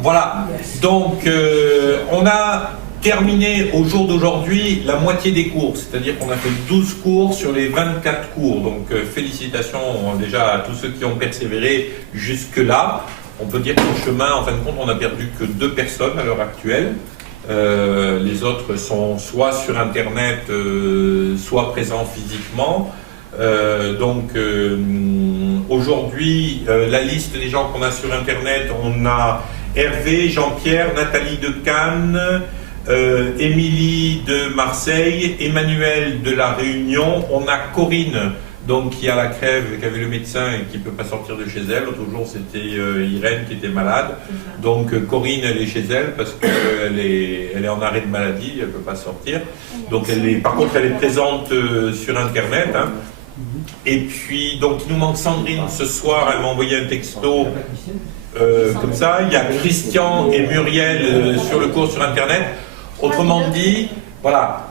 Voilà, donc on a terminé au jour d'aujourd'hui la moitié des cours, c'est-à-dire qu'on a fait 12 cours sur les 24 cours. Donc félicitations déjà à tous ceux qui ont persévéré jusque-là. On peut dire qu'au chemin, en fin de compte, on n'a perdu que 2 personnes à l'heure actuelle. Les autres sont soit sur Internet, soit présents physiquement. Aujourd'hui, la liste des gens qu'on a sur Internet, on a Hervé, Jean-Pierre, Nathalie de Cannes, Émilie de Marseille, Emmanuel de La Réunion, on a Corinne, donc qui a la crève, qui a vu le médecin et qui ne peut pas sortir de chez elle. L'autre jour, c'était Irène qui était malade. Donc Corinne, elle est chez elle parce qu'elle est en arrêt de maladie, elle ne peut pas sortir. Donc par contre, elle est présente sur Internet. Hein. Et puis, donc, il nous manque Sandrine ce soir, elle m'a envoyé un texto comme ça. Il y a Christian et Muriel sur le cours sur Internet. Autrement dit, voilà,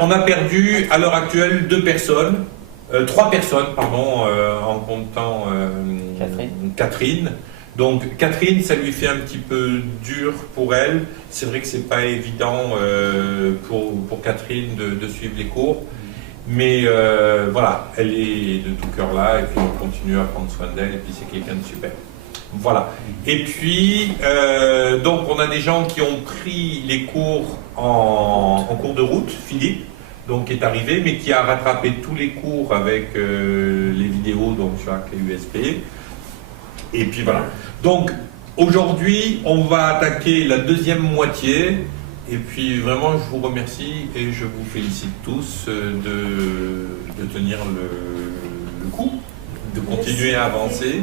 on a perdu à l'heure actuelle 3 personnes, pardon, en comptant Catherine. Donc Catherine, ça lui fait un petit peu dur pour elle. C'est vrai que c'est pas évident pour Catherine de suivre les cours. Mais voilà, elle est de tout cœur là, et puis on continue à prendre soin d'elle, et puis c'est quelqu'un de super. Voilà. Et puis, donc on a des gens qui ont pris les cours en cours de route, Philippe, donc qui est arrivé, mais qui a rattrapé tous les cours avec les vidéos donc sur la clé USB. Et puis voilà. Donc aujourd'hui, on va attaquer la deuxième moitié. Et puis vraiment, je vous remercie et je vous félicite tous de tenir le coup, de continuer à avancer.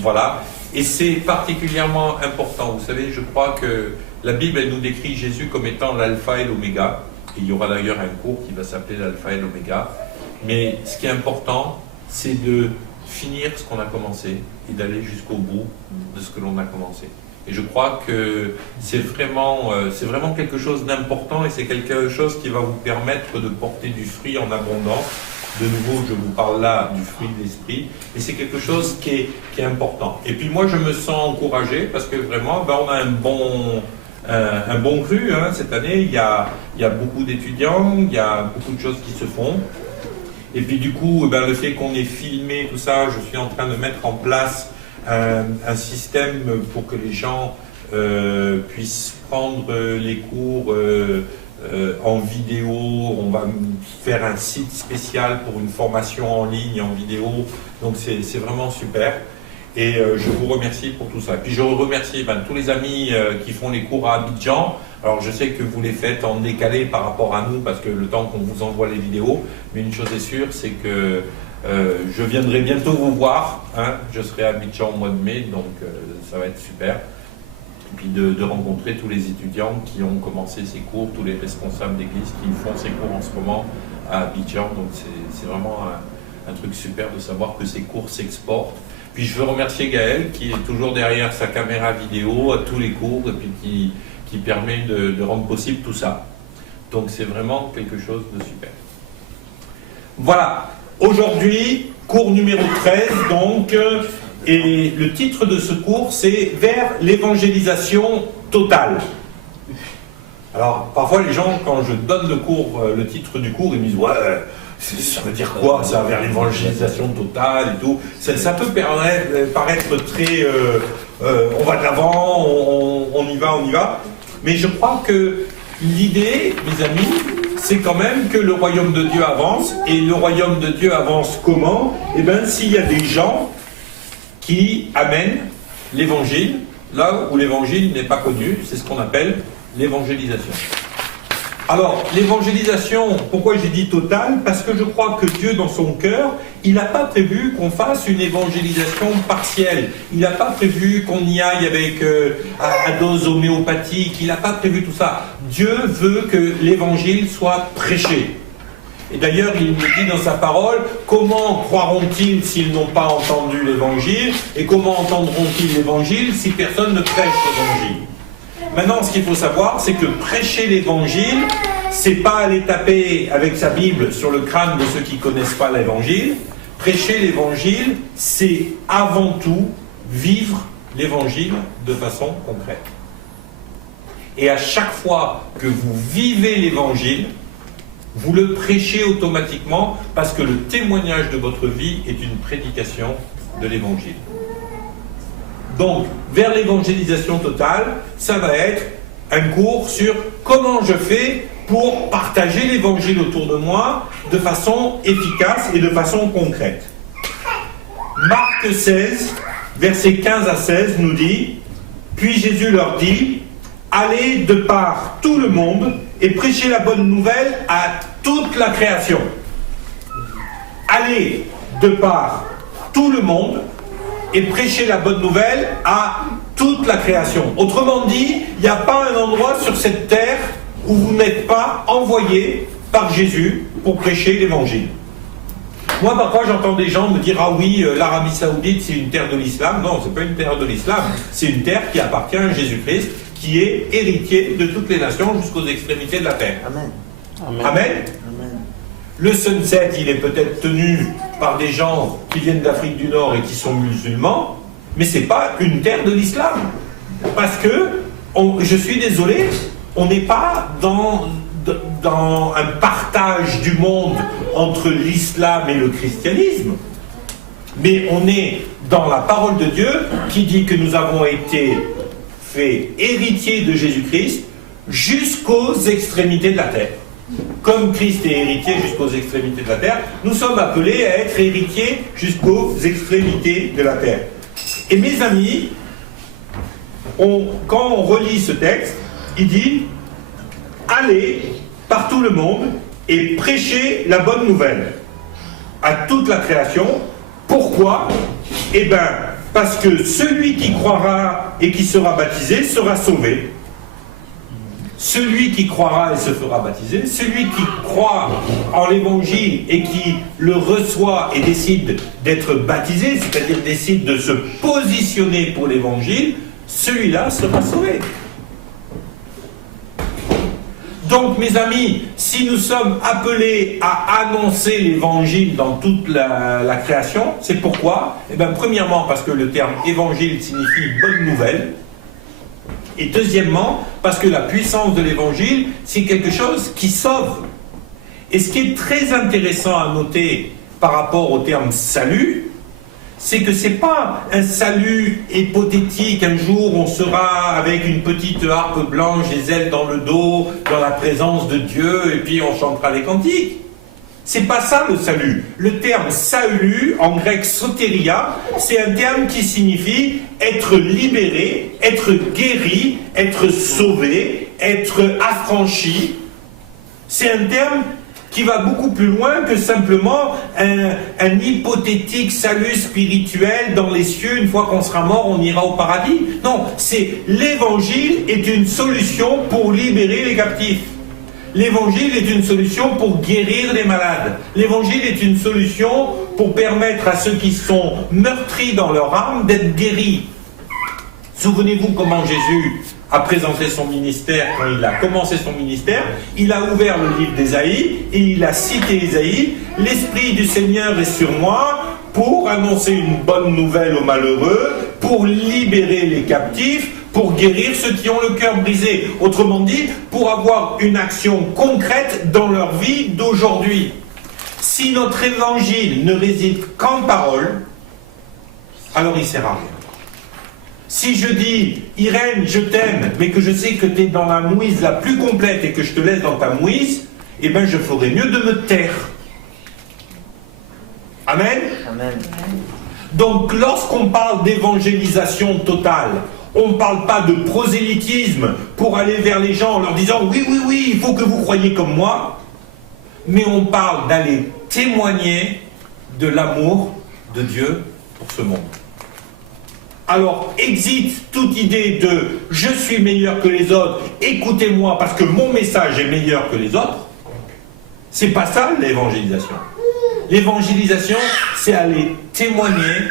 Voilà. Et c'est particulièrement important. Vous savez, je crois que la Bible, elle nous décrit Jésus comme étant l'alpha et l'oméga. Et il y aura d'ailleurs un cours qui va s'appeler l'alpha et l'oméga. Mais ce qui est important, c'est de finir ce qu'on a commencé et d'aller jusqu'au bout de ce que l'on a commencé. Et je crois que c'est vraiment quelque chose d'important et c'est quelque chose qui va vous permettre de porter du fruit en abondance. De nouveau, je vous parle là du fruit de l'esprit. Et c'est quelque chose qui est important. Et puis moi, je me sens encouragé parce que vraiment, on a un bon cru hein, cette année. Il y a beaucoup d'étudiants, il y a beaucoup de choses qui se font. Et puis du coup, le fait qu'on ait filmé tout ça, je suis en train de mettre en place un système pour que les gens puissent prendre les cours en vidéo. On va faire un site spécial pour une formation en ligne en vidéo. Donc c'est vraiment super. Et je vous remercie pour tout ça. Et puis je remercie tous les amis qui font les cours à Abidjan. Alors je sais que vous les faites en décalé par rapport à nous parce que le temps qu'on vous envoie les vidéos. Mais une chose est sûre, c'est que je viendrai bientôt vous voir, hein. Je serai à Abidjan au mois de mai, donc ça va être super. Et puis de rencontrer tous les étudiants qui ont commencé ces cours, tous les responsables d'église qui font ces cours en ce moment à Abidjan. Donc c'est vraiment un truc super de savoir que ces cours s'exportent. Puis je veux remercier Gaël qui est toujours derrière sa caméra vidéo à tous les cours et puis qui permet de rendre possible tout ça. Donc c'est vraiment quelque chose de super. Voilà. Aujourd'hui, cours numéro 13, donc, et le titre de ce cours, c'est « Vers l'évangélisation totale ». Alors, parfois, les gens, quand je donne le titre du cours, ils me disent « Ouais, ça veut dire quoi, ça, vers l'évangélisation totale et tout ?» Ça peut paraître très on va de l'avant, on y va. Mais je crois que l'idée, mes amis, c'est quand même que le royaume de Dieu avance. Et le royaume de Dieu avance comment? S'il y a des gens qui amènent l'évangile là où l'évangile n'est pas connu, c'est ce qu'on appelle l'évangélisation. Alors, l'évangélisation, pourquoi j'ai dit totale? Parce que je crois que Dieu, dans son cœur, il n'a pas prévu qu'on fasse une évangélisation partielle. Il n'a pas prévu qu'on y aille avec à dose homéopathique. Il n'a pas prévu tout ça. Dieu veut que l'évangile soit prêché. Et d'ailleurs, il nous dit dans sa parole, comment croiront-ils s'ils n'ont pas entendu l'évangile? Et comment entendront-ils l'évangile si personne ne prêche l'évangile? Maintenant, ce qu'il faut savoir, c'est que prêcher l'évangile, c'est pas aller taper avec sa Bible sur le crâne de ceux qui ne connaissent pas l'évangile. Prêcher l'évangile, c'est avant tout vivre l'évangile de façon concrète. Et à chaque fois que vous vivez l'évangile, vous le prêchez automatiquement parce que le témoignage de votre vie est une prédication de l'évangile. Donc, vers l'évangélisation totale, ça va être un cours sur comment je fais pour partager l'évangile autour de moi de façon efficace et de façon concrète. Marc 16, versets 15 à 16 nous dit « Puis Jésus leur dit, allez de par tout le monde et prêchez la bonne nouvelle à toute la création. » Allez de par tout le monde et prêchez la bonne nouvelle à toute la création. Autrement dit, il n'y a pas un endroit sur cette terre où vous n'êtes pas envoyé par Jésus pour prêcher l'évangile. Moi, parfois, j'entends des gens me dire « Ah oui, l'Arabie Saoudite, c'est une terre de l'islam. » Non, c'est pas une terre de l'islam. C'est une terre qui appartient à Jésus-Christ, qui est héritier de toutes les nations jusqu'aux extrémités de la terre. Amen. Amen. Amen. Amen. Le sunset, il est peut-être tenu par des gens qui viennent d'Afrique du Nord et qui sont musulmans, mais c'est pas une terre de l'islam. Parce que, je suis désolé, on n'est pas dans un partage du monde entre l'islam et le christianisme, mais on est dans la parole de Dieu qui dit que nous avons été faits héritiers de Jésus-Christ jusqu'aux extrémités de la terre. Comme Christ est héritier jusqu'aux extrémités de la terre, nous sommes appelés à être héritiers jusqu'aux extrémités de la terre. Et mes amis, quand on relit ce texte, il dit « Allez par tout le monde et prêchez la bonne nouvelle à toute la création. » Pourquoi ? Eh bien, parce que celui qui croira et qui sera baptisé sera sauvé. Celui qui croira et se fera baptiser, celui qui croit en l'évangile et qui le reçoit et décide d'être baptisé, c'est-à-dire décide de se positionner pour l'évangile, celui-là sera sauvé. Donc, mes amis, si nous sommes appelés à annoncer l'évangile dans toute la création, c'est pourquoi ? Eh bien, premièrement, parce que le terme évangile signifie bonne nouvelle. Et deuxièmement, parce que la puissance de l'évangile, c'est quelque chose qui sauve. Et ce qui est très intéressant à noter par rapport au terme salut, c'est que ce n'est pas un salut hypothétique, un jour on sera avec une petite harpe blanche, des ailes dans le dos, dans la présence de Dieu, et puis on chantera les cantiques. C'est pas ça le salut. Le terme salut, en grec soteria, c'est un terme qui signifie être libéré, être guéri, être sauvé, être affranchi. C'est un terme qui va beaucoup plus loin que simplement un hypothétique salut spirituel dans les cieux. Une fois qu'on sera mort, on ira au paradis. Non, c'est l'évangile est une solution pour libérer les captifs. L'évangile est une solution pour guérir les malades. L'évangile est une solution pour permettre à ceux qui sont meurtris dans leur âme d'être guéris. Souvenez-vous comment Jésus a présenté son ministère quand il a commencé son ministère. Il a ouvert le livre d'Ésaïe et il a cité Ésaïe. « L'Esprit du Seigneur est sur moi pour annoncer une bonne nouvelle aux malheureux, pour libérer les captifs, pour guérir ceux qui ont le cœur brisé. » Autrement dit, pour avoir une action concrète dans leur vie d'aujourd'hui. Si notre évangile ne réside qu'en parole, alors il ne sert à rien. Si je dis, Irène, je t'aime, mais que je sais que tu es dans la mouise la plus complète et que je te laisse dans ta mouise, eh bien je ferais mieux de me taire. Amen. Amen. Donc lorsqu'on parle d'évangélisation totale, on ne parle pas de prosélytisme pour aller vers les gens en leur disant « Oui, oui, oui, il faut que vous croyiez comme moi », mais on parle d'aller témoigner de l'amour de Dieu pour ce monde. Alors, exit toute idée de « je suis meilleur que les autres, écoutez-moi parce que mon message est meilleur que les autres ». C'est pas ça l'évangélisation. L'évangélisation, c'est aller témoigner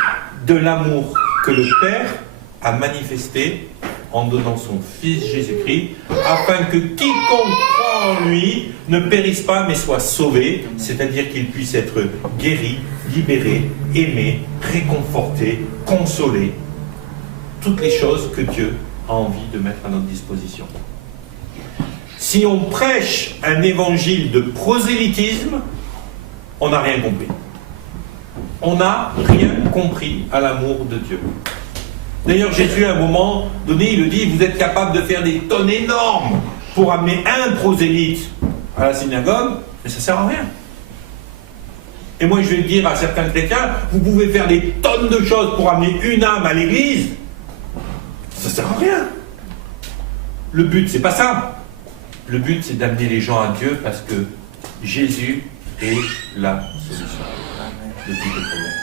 de l'amour que le Père a manifesté en donnant son Fils Jésus-Christ, afin que quiconque croit en lui ne périsse pas mais soit sauvé, c'est-à-dire qu'il puisse être guéri, libéré, aimé, réconforté, consolé. toutes les choses que Dieu a envie de mettre à notre disposition. Si on prêche un évangile de prosélytisme, on n'a rien compris. On n'a rien compris à l'amour de Dieu. D'ailleurs, Jésus, à un moment donné, il le dit, vous êtes capable de faire des tonnes énormes pour amener un prosélyte à la synagogue, mais ça ne sert à rien. Et moi, je vais dire à certains chrétiens, vous pouvez faire des tonnes de choses pour amener une âme à l'église, ça ne sert à rien. Le but, c'est pas ça. Le but, c'est d'amener les gens à Dieu parce que Jésus est la solution de tous les problèmes.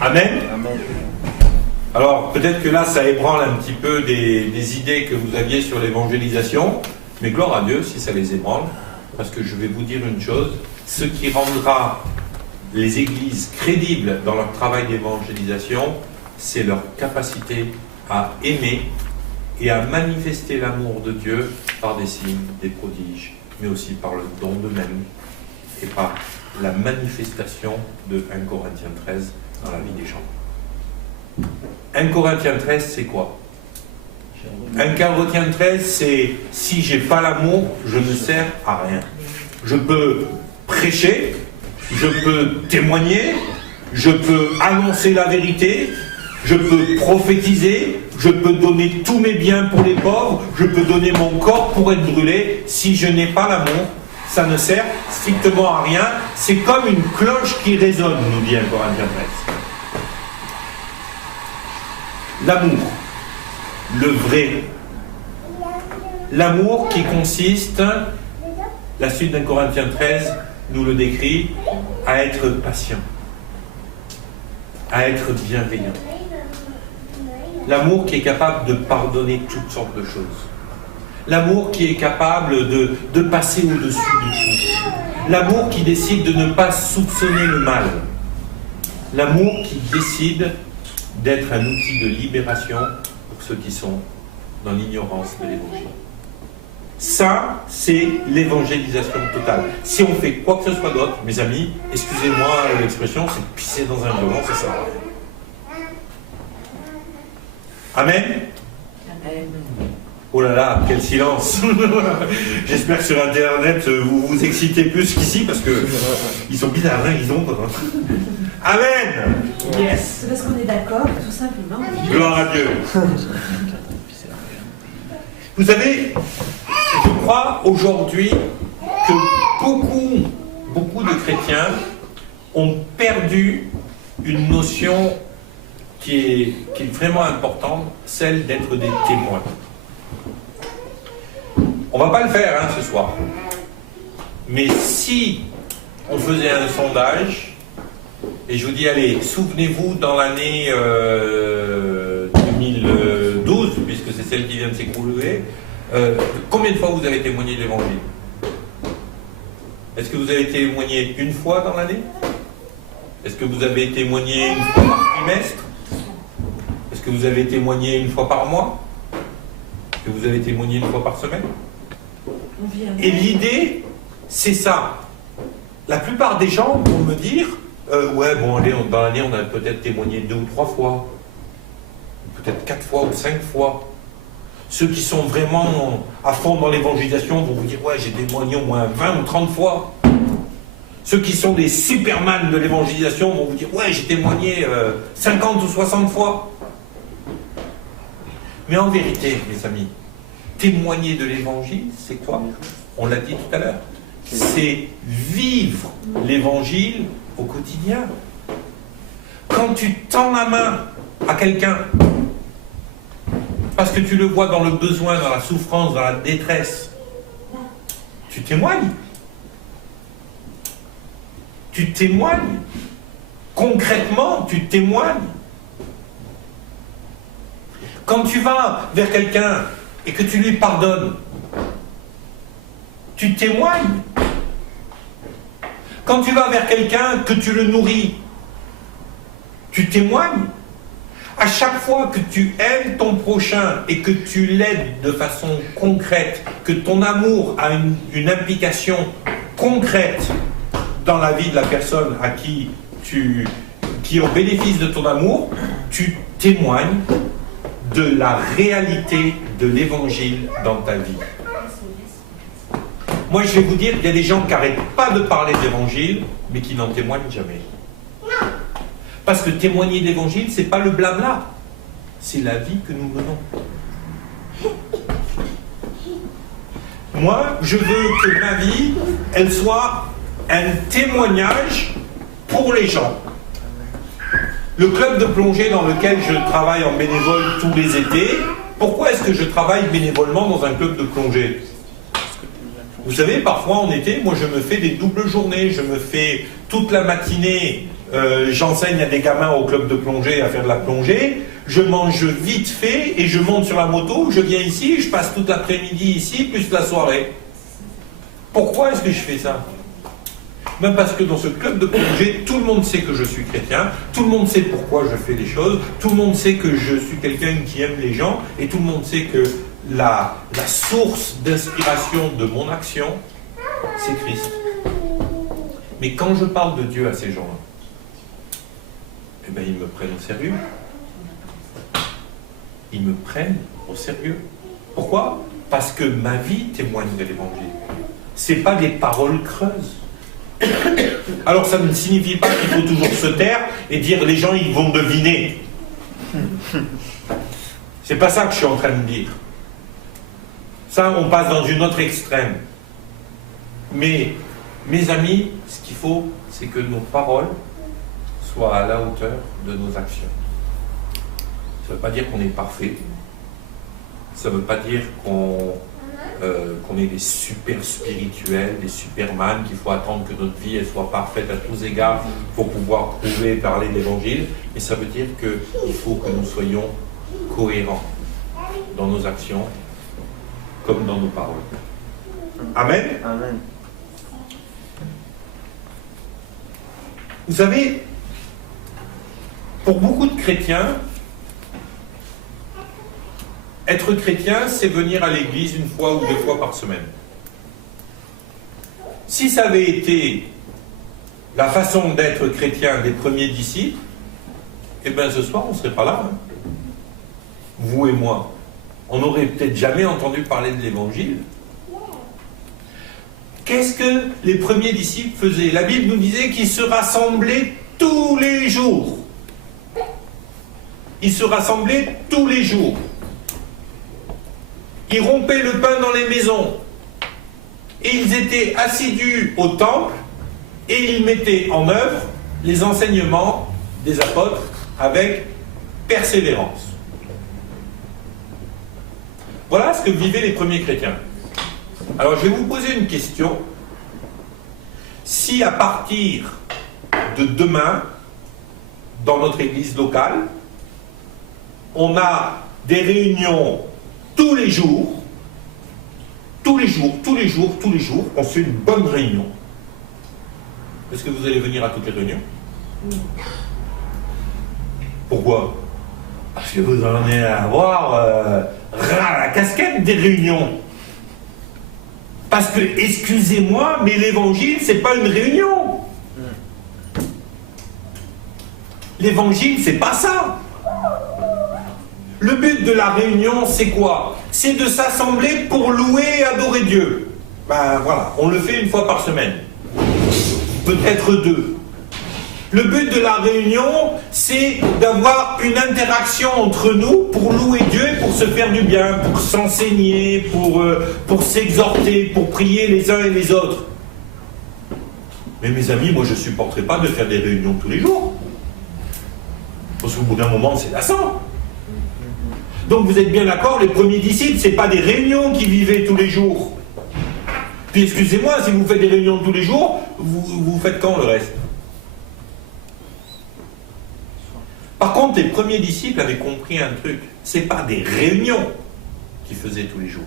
Amen. Amen. Alors, peut-être que là, ça ébranle un petit peu des idées que vous aviez sur l'évangélisation, mais gloire à Dieu si ça les ébranle, parce que je vais vous dire une chose, ce qui rendra les églises crédibles dans leur travail d'évangélisation, c'est leur capacité à aimer et à manifester l'amour de Dieu par des signes, des prodiges, mais aussi par le don d'eux-mêmes et par la manifestation de 1 Corinthiens 13 dans la vie des gens. 1 Corinthiens 13, c'est quoi? 1 Corinthiens 13, c'est si j'ai pas l'amour, je ne sers à rien. Je peux prêcher, je peux témoigner, je peux annoncer la vérité, je peux prophétiser, je peux donner tous mes biens pour les pauvres, je peux donner mon corps pour être brûlé. Si je n'ai pas l'amour, ça ne sert strictement à rien. C'est comme une cloche qui résonne, nous dit 1 Corinthiens 13. L'amour, le vrai. L'amour qui consiste, la suite d'un Corinthiens 13 nous le décrit, à être patient, à être bienveillant. L'amour qui est capable de pardonner toutes sortes de choses. L'amour qui est capable de passer au-dessus de tout. L'amour qui décide de ne pas soupçonner le mal. L'amour qui décide d'être un outil de libération pour ceux qui sont dans l'ignorance de l'évangile. Ça, c'est l'évangélisation totale. Si on fait quoi que ce soit d'autre, mes amis, excusez-moi l'expression, c'est pisser dans un violon, ça sert à rien. Amen. Amen. Oh là là, quel silence. J'espère que sur Internet, vous vous excitez plus qu'ici, parce que ils sont bizarres, hein, ils ont... Amen. Yes. C'est parce qu'on est d'accord, tout simplement. Gloire à Dieu. Vous savez, je crois aujourd'hui que beaucoup de chrétiens ont perdu une notion qui est vraiment importante, celle d'être des témoins. On ne va pas le faire ce soir. Mais si on faisait un sondage, et je vous dis, allez, souvenez-vous dans l'année 2012, puisque c'est celle qui vient de s'écrouler, combien de fois vous avez témoigné de l'Évangile? Est-ce que vous avez témoigné une fois dans l'année? Est-ce que vous avez témoigné une fois par trimestre? Est-ce que vous avez témoigné une fois par mois? Est-ce que vous avez témoigné une fois par semaine? Et l'idée, c'est ça. La plupart des gens vont me dire ouais, bon, allez, dans l'année, on a peut-être témoigné 2 ou 3 fois, peut-être 4 fois ou 5 fois. Ceux qui sont vraiment à fond dans l'évangélisation vont vous dire ouais, j'ai témoigné au moins 20 ou 30 fois. Ceux qui sont des supermans de l'évangélisation vont vous dire ouais, j'ai témoigné 50 ou 60 fois. Mais en vérité, mes amis, témoigner de l'évangile, c'est quoi? On l'a dit tout à l'heure. C'est vivre l'évangile au quotidien. Quand tu tends la main à quelqu'un, parce que tu le vois dans le besoin, dans la souffrance, dans la détresse, tu témoignes. Tu témoignes. Concrètement, tu témoignes. Quand tu vas vers quelqu'un et que tu lui pardonnes, tu témoignes. Quand tu vas vers quelqu'un, que tu le nourris, tu témoignes. À chaque fois que tu aimes ton prochain et que tu l'aides de façon concrète, que ton amour a une implication concrète dans la vie de la personne à qui tu qui, au bénéfice de ton amour, tu témoignes de la réalité de l'évangile dans ta vie. Moi, je vais vous dire, il y a des gens qui n'arrêtent pas de parler de l'évangile, mais qui n'en témoignent jamais. Parce que témoigner de l'évangile, c'est pas le blabla, c'est la vie que nous menons. Moi, je veux que ma vie, elle soit un témoignage pour les gens. Le club de plongée dans lequel je travaille en bénévole tous les étés, pourquoi est-ce que je travaille bénévolement dans un club de plongée? Vous savez, parfois en été, moi je me fais des doubles journées, je me fais toute la matinée, j'enseigne à des gamins au club de plongée à faire de la plongée, je mange vite fait et je monte sur la moto, je viens ici, je passe toute l'après-midi ici, plus la soirée. Pourquoi est-ce que je fais ça? Même parce que dans ce club de plongée, tout le monde sait que je suis chrétien, tout le monde sait pourquoi je fais les choses, tout le monde sait que je suis quelqu'un qui aime les gens, et tout le monde sait que la source d'inspiration de mon action, c'est Christ. Mais quand je parle de Dieu à ces gens-là, eh bien, ils me prennent au sérieux. Ils me prennent au sérieux. Pourquoi? Parce que ma vie témoigne de l'Évangile. Ce n'est pas des paroles creuses. Alors ça ne signifie pas qu'il faut toujours se taire et dire les gens ils vont deviner. C'est pas ça que je suis en train de dire. Ça, on passe dans une autre extrême. Mais, mes amis, ce qu'il faut, c'est que nos paroles soient à la hauteur de nos actions. Ça ne veut pas dire qu'on est parfait. Ça ne veut pas dire qu'on est des super spirituels, des superman, qu'il faut attendre que notre vie elle soit parfaite à tous égards pour pouvoir prouver et parler de l'Évangile. Mais ça veut dire qu'il faut que nous soyons cohérents dans nos actions comme dans nos paroles. Amen. Amen. Vous savez, pour beaucoup de chrétiens, être chrétien, c'est venir à l'église une fois ou deux fois par semaine. Si ça avait été la façon d'être chrétien des premiers disciples, eh bien ce soir, on ne serait pas là. Hein. Vous et moi. On n'aurait peut-être jamais entendu parler de l'Évangile. Qu'est-ce que les premiers disciples faisaient? La Bible nous disait qu'ils se rassemblaient tous les jours. Ils se rassemblaient tous les jours. Ils rompaient le pain dans les maisons. Et ils étaient assidus au temple et ils mettaient en œuvre les enseignements des apôtres avec persévérance. Voilà ce que vivaient les premiers chrétiens. Alors je vais vous poser une question. Si à partir de demain, dans notre église locale, on a des réunions tous les jours, on fait une bonne réunion. Est-ce que vous allez venir à toutes les réunions? Pourquoi? Parce que vous en allez avoir ras la casquette des réunions. Parce que, excusez-moi, mais l'évangile, c'est pas une réunion. L'évangile, c'est pas ça. Le but de la réunion, c'est quoi? C'est de s'assembler pour louer et adorer Dieu. Ben voilà, on le fait une fois par semaine. Peut-être deux. Le but de la réunion, c'est d'avoir une interaction entre nous pour louer Dieu et pour se faire du bien, pour s'enseigner, pour s'exhorter, pour prier les uns et les autres. Mais mes amis, moi je ne supporterai pas de faire des réunions tous les jours. Parce qu'au bout d'un moment, c'est lassant. Donc vous êtes bien d'accord, les premiers disciples, ce n'est pas des réunions qu'ils vivaient tous les jours. Puis excusez-moi, si vous faites des réunions tous les jours, vous faites quand le reste? Par contre, les premiers disciples avaient compris un truc. Ce n'est pas des réunions qu'ils faisaient tous les jours.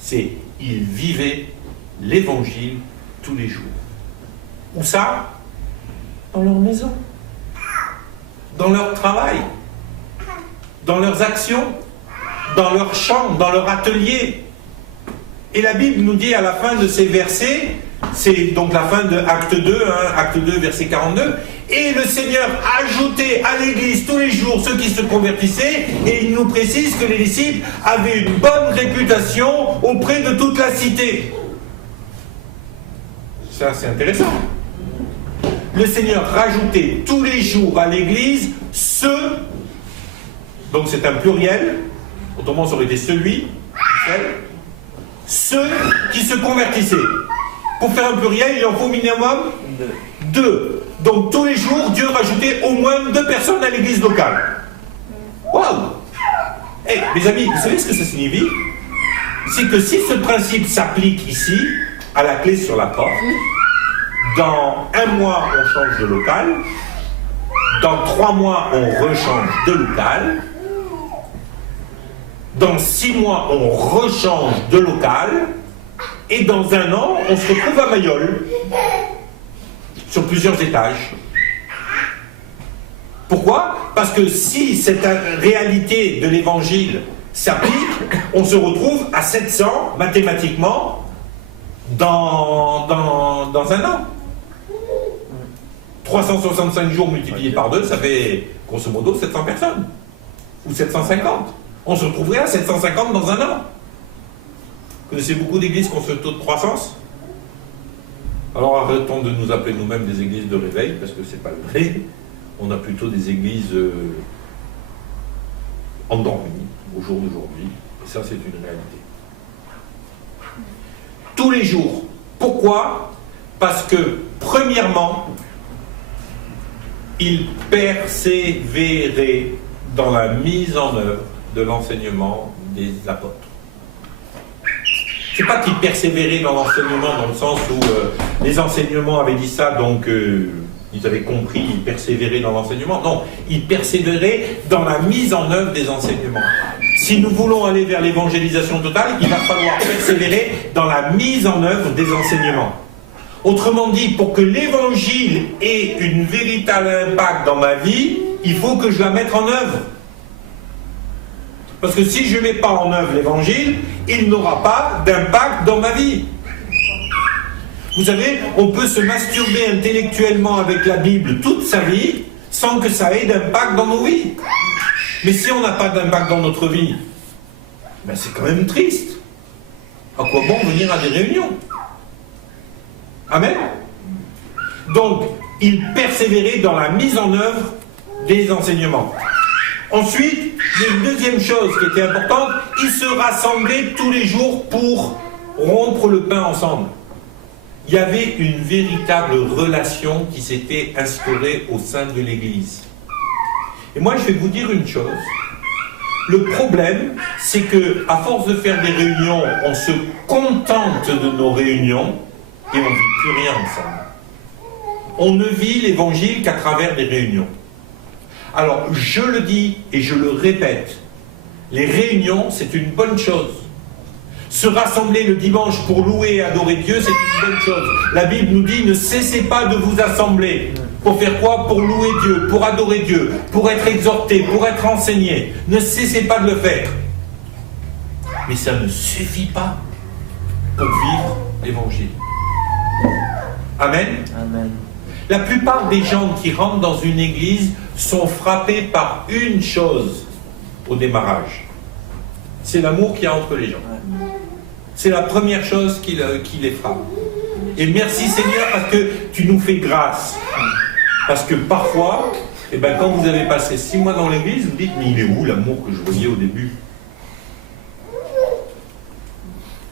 C'est ils vivaient l'évangile tous les jours. Où ça? Dans leur maison. Dans leur travail. Dans leurs actions. Dans leur chambre, dans leur atelier. Et la Bible nous dit à la fin de ces versets C'est donc la fin de Acte 2, hein, Acte 2, verset 42. Et le Seigneur ajoutait à l'église tous les jours ceux qui se convertissaient, et il nous précise que les disciples avaient une bonne réputation auprès de toute la cité. Ça, c'est intéressant. Le Seigneur rajoutait tous les jours à l'église ceux, donc c'est un pluriel, autrement ça aurait été celui, ceux qui se convertissaient. Pour faire un pluriel, il en faut au minimum deux. Donc tous les jours, Dieu rajoutait au moins 2 personnes à l'église locale. Waouh! Hey, mes amis, vous savez ce que ça signifie? C'est que si ce principe s'applique ici, à la clé sur la porte, dans 1 mois, on change de local, dans 3 mois, on rechange de local, dans 6 mois, on rechange de local, et dans 1 an, on se retrouve à Mayol, sur plusieurs étages. Pourquoi? Parce que si cette réalité de l'évangile s'applique, on se retrouve à 700 mathématiquement dans 1 an. 365 jours multipliés par 2, ça fait grosso modo 700 personnes. Ou 750. On se retrouverait à 750 dans 1 an. Vous connaissez beaucoup d'églises qui ont ce taux de croissance? Alors arrêtons de nous appeler nous-mêmes des églises de réveil, parce que c'est pas le vrai. On a plutôt des églises endormies au jour d'aujourd'hui. Et ça, c'est une réalité. Tous les jours. Pourquoi? Parce que, premièrement, ils persévéraient dans la mise en œuvre de l'enseignement des apôtres. C'est pas qu'ils persévéraient dans l'enseignement dans le sens où les enseignements avaient dit ça, donc ils avaient compris, ils persévéraient dans l'enseignement. Non, ils persévéraient dans la mise en œuvre des enseignements. Si nous voulons aller vers l'évangélisation totale, il va falloir persévérer dans la mise en œuvre des enseignements. Autrement dit, pour que l'évangile ait une véritable impact dans ma vie, il faut que je la mette en œuvre. Parce que si je ne mets pas en œuvre l'évangile, il n'aura pas d'impact dans ma vie. Vous savez, on peut se masturber intellectuellement avec la Bible toute sa vie sans que ça ait d'impact dans nos vies. Mais si on n'a pas d'impact dans notre vie, ben c'est quand même triste. À quoi bon venir à des réunions? Amen. Donc, il persévérait dans la mise en œuvre des enseignements. Ensuite, il y a une deuxième chose qui était importante, ils se rassemblaient tous les jours pour rompre le pain ensemble. Il y avait une véritable relation qui s'était instaurée au sein de l'Église. Et moi, je vais vous dire une chose. Le problème, c'est que à force de faire des réunions, on se contente de nos réunions et on ne vit plus rien ensemble. On ne vit l'Évangile qu'à travers des réunions. Alors, je le dis et je le répète, les réunions, c'est une bonne chose. Se rassembler le dimanche pour louer et adorer Dieu, c'est une bonne chose. La Bible nous dit, ne cessez pas de vous assembler. Pour faire quoi? Pour louer Dieu, pour adorer Dieu, pour être exhorté, pour être enseigné. Ne cessez pas de le faire. Mais ça ne suffit pas pour vivre l'Évangile. Amen. Amen. La plupart des gens qui rentrent dans une église sont frappés par une chose au démarrage. C'est l'amour qu'il y a entre les gens. C'est la première chose qui les frappe. Et merci Seigneur parce que tu nous fais grâce. Parce que parfois, quand vous avez passé 6 mois dans l'église, vous dites, mais il est où l'amour que je voyais au début?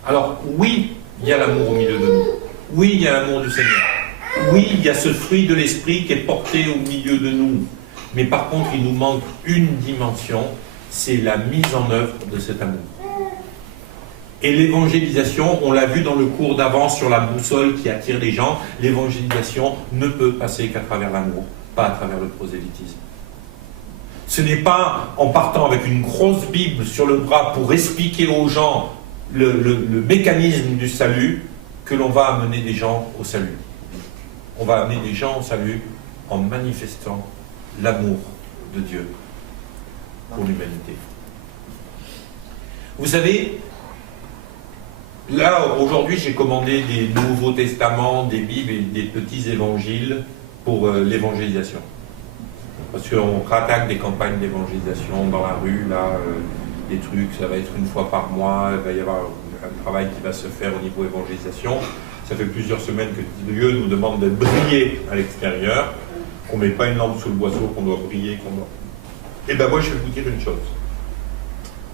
Alors oui, il y a l'amour au milieu de nous. Oui, il y a l'amour du Seigneur. Oui, il y a ce fruit de l'esprit qui est porté au milieu de nous. Mais par contre, il nous manque une dimension, c'est la mise en œuvre de cet amour. Et l'évangélisation, on l'a vu dans le cours d'avant sur la boussole qui attire les gens, l'évangélisation ne peut passer qu'à travers l'amour, pas à travers le prosélytisme. Ce n'est pas en partant avec une grosse Bible sur le bras pour expliquer aux gens le mécanisme du salut que l'on va amener des gens au salut. On va amener des gens au salut en manifestant l'amour de Dieu pour l'humanité. Vous savez, Là, aujourd'hui, j'ai commandé des Nouveaux Testaments, des Bibles et des petits évangiles pour l'évangélisation. Parce qu'on rattaque des campagnes d'évangélisation dans la rue, là, des trucs, ça va être une fois par mois, il va y avoir un travail qui va se faire au niveau évangélisation. Ça fait plusieurs semaines que Dieu nous demande de briller à l'extérieur, qu'on ne met pas une lampe sous le boisseau, qu'on doit briller, qu'on doit... Et bien moi, je vais vous dire une chose.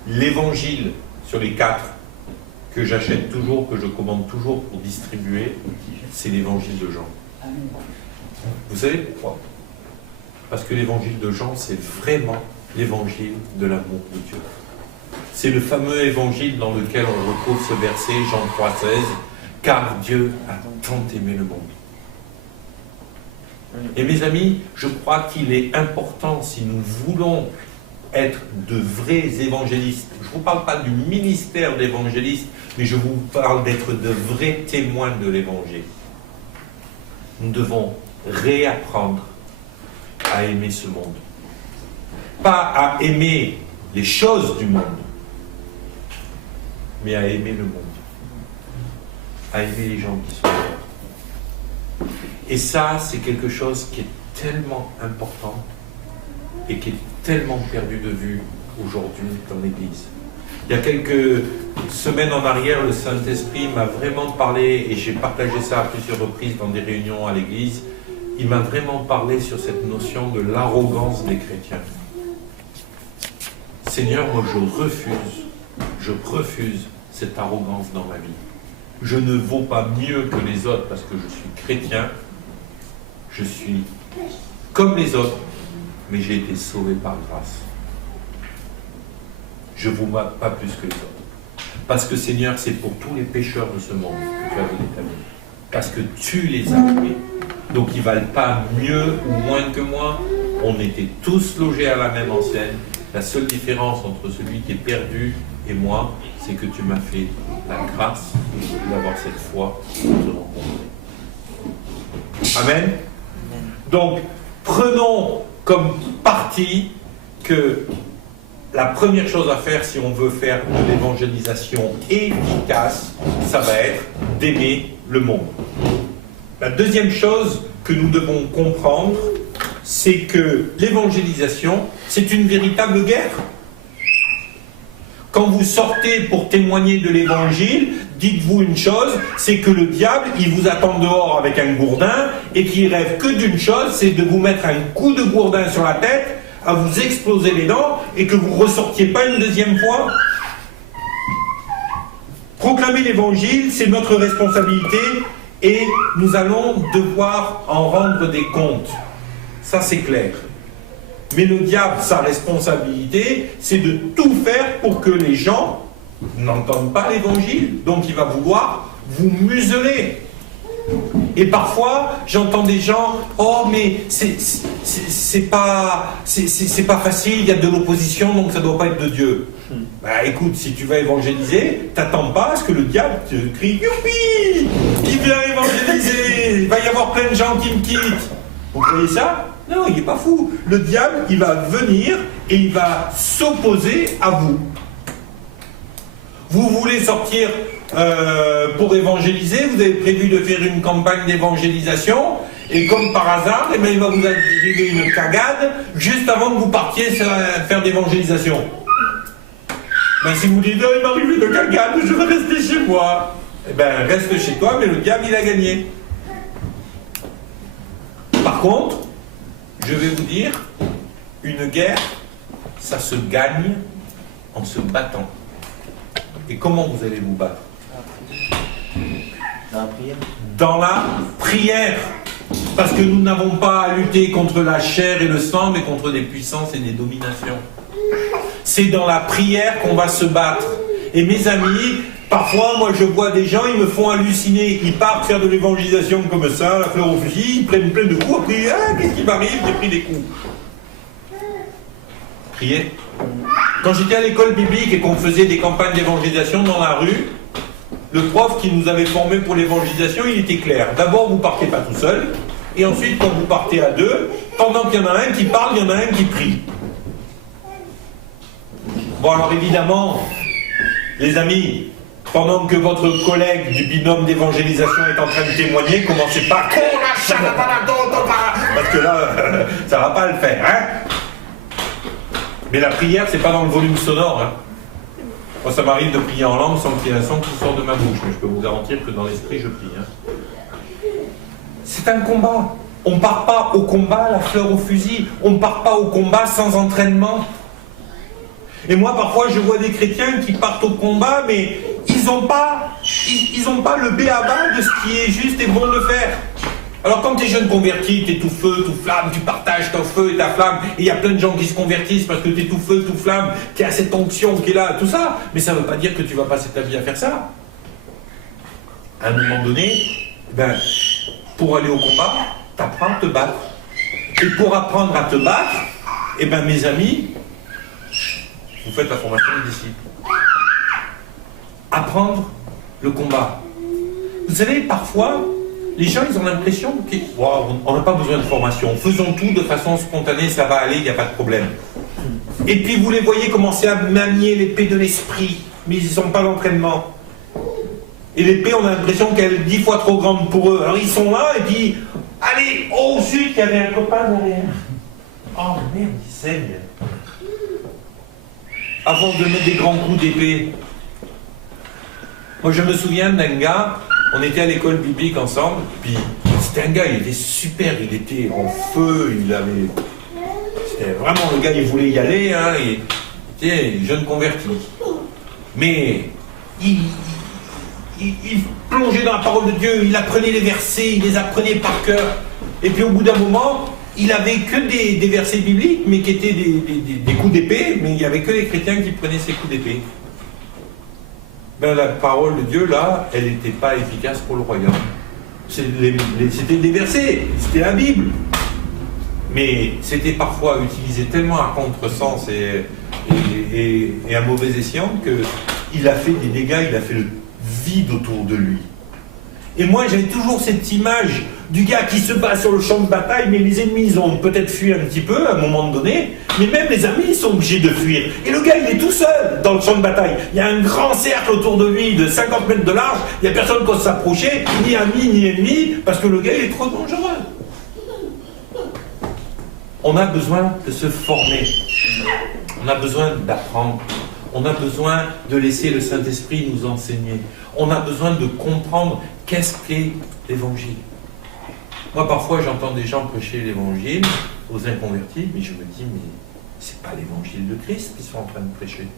L'évangile sur les 4 que j'achète toujours, que je commande toujours pour distribuer, c'est l'évangile de Jean. Vous savez pourquoi? Parce que l'évangile de Jean, c'est vraiment l'évangile de l'amour de Dieu. C'est le fameux évangile dans lequel on retrouve ce verset, Jean 3,16, car Dieu a tant aimé le monde. Et mes amis, je crois qu'il est important, si nous voulons être de vrais évangélistes, je ne vous parle pas du ministère d'évangéliste, mais je vous parle d'être de vrais témoins de l'évangile. Nous devons réapprendre à aimer ce monde. Pas à aimer les choses du monde, mais à aimer le monde. À aimer les gens qui sont là. Et ça, c'est quelque chose qui est tellement important et qui est tellement perdu de vue aujourd'hui dans l'Église. Il y a quelques semaines en arrière, le Saint-Esprit m'a vraiment parlé, et j'ai partagé ça à plusieurs reprises dans des réunions à l'Église, il m'a vraiment parlé sur cette notion de l'arrogance des chrétiens. Seigneur, moi je refuse cette arrogance dans ma vie. Je ne vaux pas mieux que les autres parce que je suis chrétien. Je suis comme les autres, mais j'ai été sauvé par grâce. Je ne vous vaux pas plus que les autres. Parce que Seigneur, c'est pour tous les pécheurs de ce monde que tu as donné ta vie. Parce que tu les as aimés. Donc ils ne valent pas mieux ou moins que moi. On était tous logés à la même enseigne. La seule différence entre celui qui est perdu et moi, c'est que tu m'as fait la grâce d'avoir cette foi de te rencontrer. Amen. Donc, prenons comme parti que la première chose à faire si on veut faire de l'évangélisation efficace, ça va être d'aimer le monde. La deuxième chose que nous devons comprendre, c'est que l'évangélisation, c'est une véritable guerre. Quand vous sortez pour témoigner de l'évangile, dites-vous une chose, c'est que le diable, il vous attend dehors avec un gourdin et qu'il rêve que d'une chose, c'est de vous mettre un coup de gourdin sur la tête, à vous exploser les dents et que vous ne ressortiez pas une deuxième fois. Proclamer l'évangile, c'est notre responsabilité et nous allons devoir en rendre des comptes. Ça, c'est clair. Mais le diable, sa responsabilité, c'est de tout faire pour que les gens n'entendent pas l'évangile. Donc il va vouloir vous museler. Et parfois, j'entends des gens, oh mais c'est pas facile, il y a de l'opposition, donc ça ne doit pas être de Dieu. Bah écoute, si tu vas évangéliser, t'attends pas à ce que le diable te crie, youpi, il vient évangéliser, il va y avoir plein de gens qui me quittent. Vous voyez ça? Non, il n'est pas fou. Le diable, il va venir et il va s'opposer à vous. Vous voulez sortir pour évangéliser, vous avez prévu de faire une campagne d'évangélisation, et comme par hasard, eh bien, il va vous arriver une cagade juste avant que vous partiez faire d'évangélisation. Ben, si vous dites, oh, il m'arrive une cagade, je vais rester chez moi. Eh bien, reste chez toi, mais le diable, il a gagné. Par contre, je vais vous dire, une guerre, ça se gagne en se battant. Et comment vous allez vous battre? Dans la prière. Dans la prière. Parce que nous n'avons pas à lutter contre la chair et le sang, mais contre des puissances et des dominations. C'est dans la prière qu'on va se battre. Et mes amis, parfois, moi je vois des gens, ils me font halluciner. Ils partent faire de l'évangélisation comme ça, la fleur au fusil, ils prennent plein de coups, après, qu'est-ce qui m'arrive? J'ai pris des coups. Priez. Quand j'étais à l'école biblique et qu'on faisait des campagnes d'évangélisation dans la rue, le prof qui nous avait formés pour l'évangélisation, il était clair. D'abord, vous ne partez pas tout seul, et ensuite, quand vous partez à deux, pendant qu'il y en a un qui parle, il y en a un qui prie. Bon, alors évidemment, les amis, pendant que votre collègue du binôme d'évangélisation est en train de témoigner, commencez pas parce que là, ça va pas le faire, hein. Mais la prière, c'est pas dans le volume sonore, hein. Moi, ça m'arrive de prier en langue sans qu'il y ait un son qui sort de ma bouche, mais je peux vous garantir que dans l'esprit, je prie, hein. C'est un combat. On ne part pas au combat la fleur au fusil. On ne part pas au combat sans entraînement. Et moi, parfois, je vois des chrétiens qui partent au combat, mais ils n'ont pas le b.a.-ba de ce qui est juste et bon de faire. Alors, quand tu es jeune converti, tu es tout feu, tout flamme, tu partages ton feu et ta flamme, et il y a plein de gens qui se convertissent parce que tu es tout feu, tout flamme, qui a cette onction qui est là, tout ça. Mais ça ne veut pas dire que tu vas passer ta vie à faire ça. À un moment donné, pour aller au combat, tu apprends à te battre. Et pour apprendre à te battre, mes amis, vous faites la formation de disciples. Apprendre le combat. Vous savez, parfois, les gens, ils ont l'impression qu'on n'a pas besoin de formation. Faisons tout de façon spontanée, ça va aller, il n'y a pas de problème. Et puis vous les voyez commencer à manier l'épée de l'esprit, mais ils n'ont pas l'entraînement. Et l'épée, on a l'impression qu'elle est 10 fois trop grande pour eux. Alors ils sont là, et puis, allez, oh zut, il y avait un copain derrière. Oh merde, il saigne. Avant de mettre des grands coups d'épée. Moi, je me souviens d'un gars, on était à l'école biblique ensemble, puis c'était un gars, il était super, il était en feu, c'était vraiment le gars, il voulait y aller, hein, il était jeune converti. Mais il plongeait dans la parole de Dieu, il apprenait les versets, il les apprenait par cœur. Et puis au bout d'un moment, il avait que des versets bibliques, mais qui étaient des coups d'épée, mais il n'y avait que les chrétiens qui prenaient ces coups d'épée. La parole de Dieu, là, elle n'était pas efficace pour le royaume. C'était des versets, c'était la Bible. Mais c'était parfois utilisé tellement à contresens et à mauvais escient qu'il a fait des dégâts, il a fait le vide autour de lui. Et moi, j'avais toujours cette image du gars qui se bat sur le champ de bataille, mais les ennemis, ils ont peut-être fui un petit peu à un moment donné, mais même les amis, ils sont obligés de fuir. Et le gars, il est tout seul dans le champ de bataille. Il y a un grand cercle autour de lui de 50 mètres de large, il n'y a personne qui ose s'approcher, ni ami, ni ennemi, parce que le gars, il est trop dangereux. On a besoin de se former. On a besoin d'apprendre. On a besoin de laisser le Saint-Esprit nous enseigner. On a besoin de comprendre qu'est-ce qu'est l'Évangile. Moi, parfois, j'entends des gens prêcher l'Évangile aux inconvertis, mais je me dis, mais c'est pas l'Évangile de Christ qu'ils sont en train de prêcher.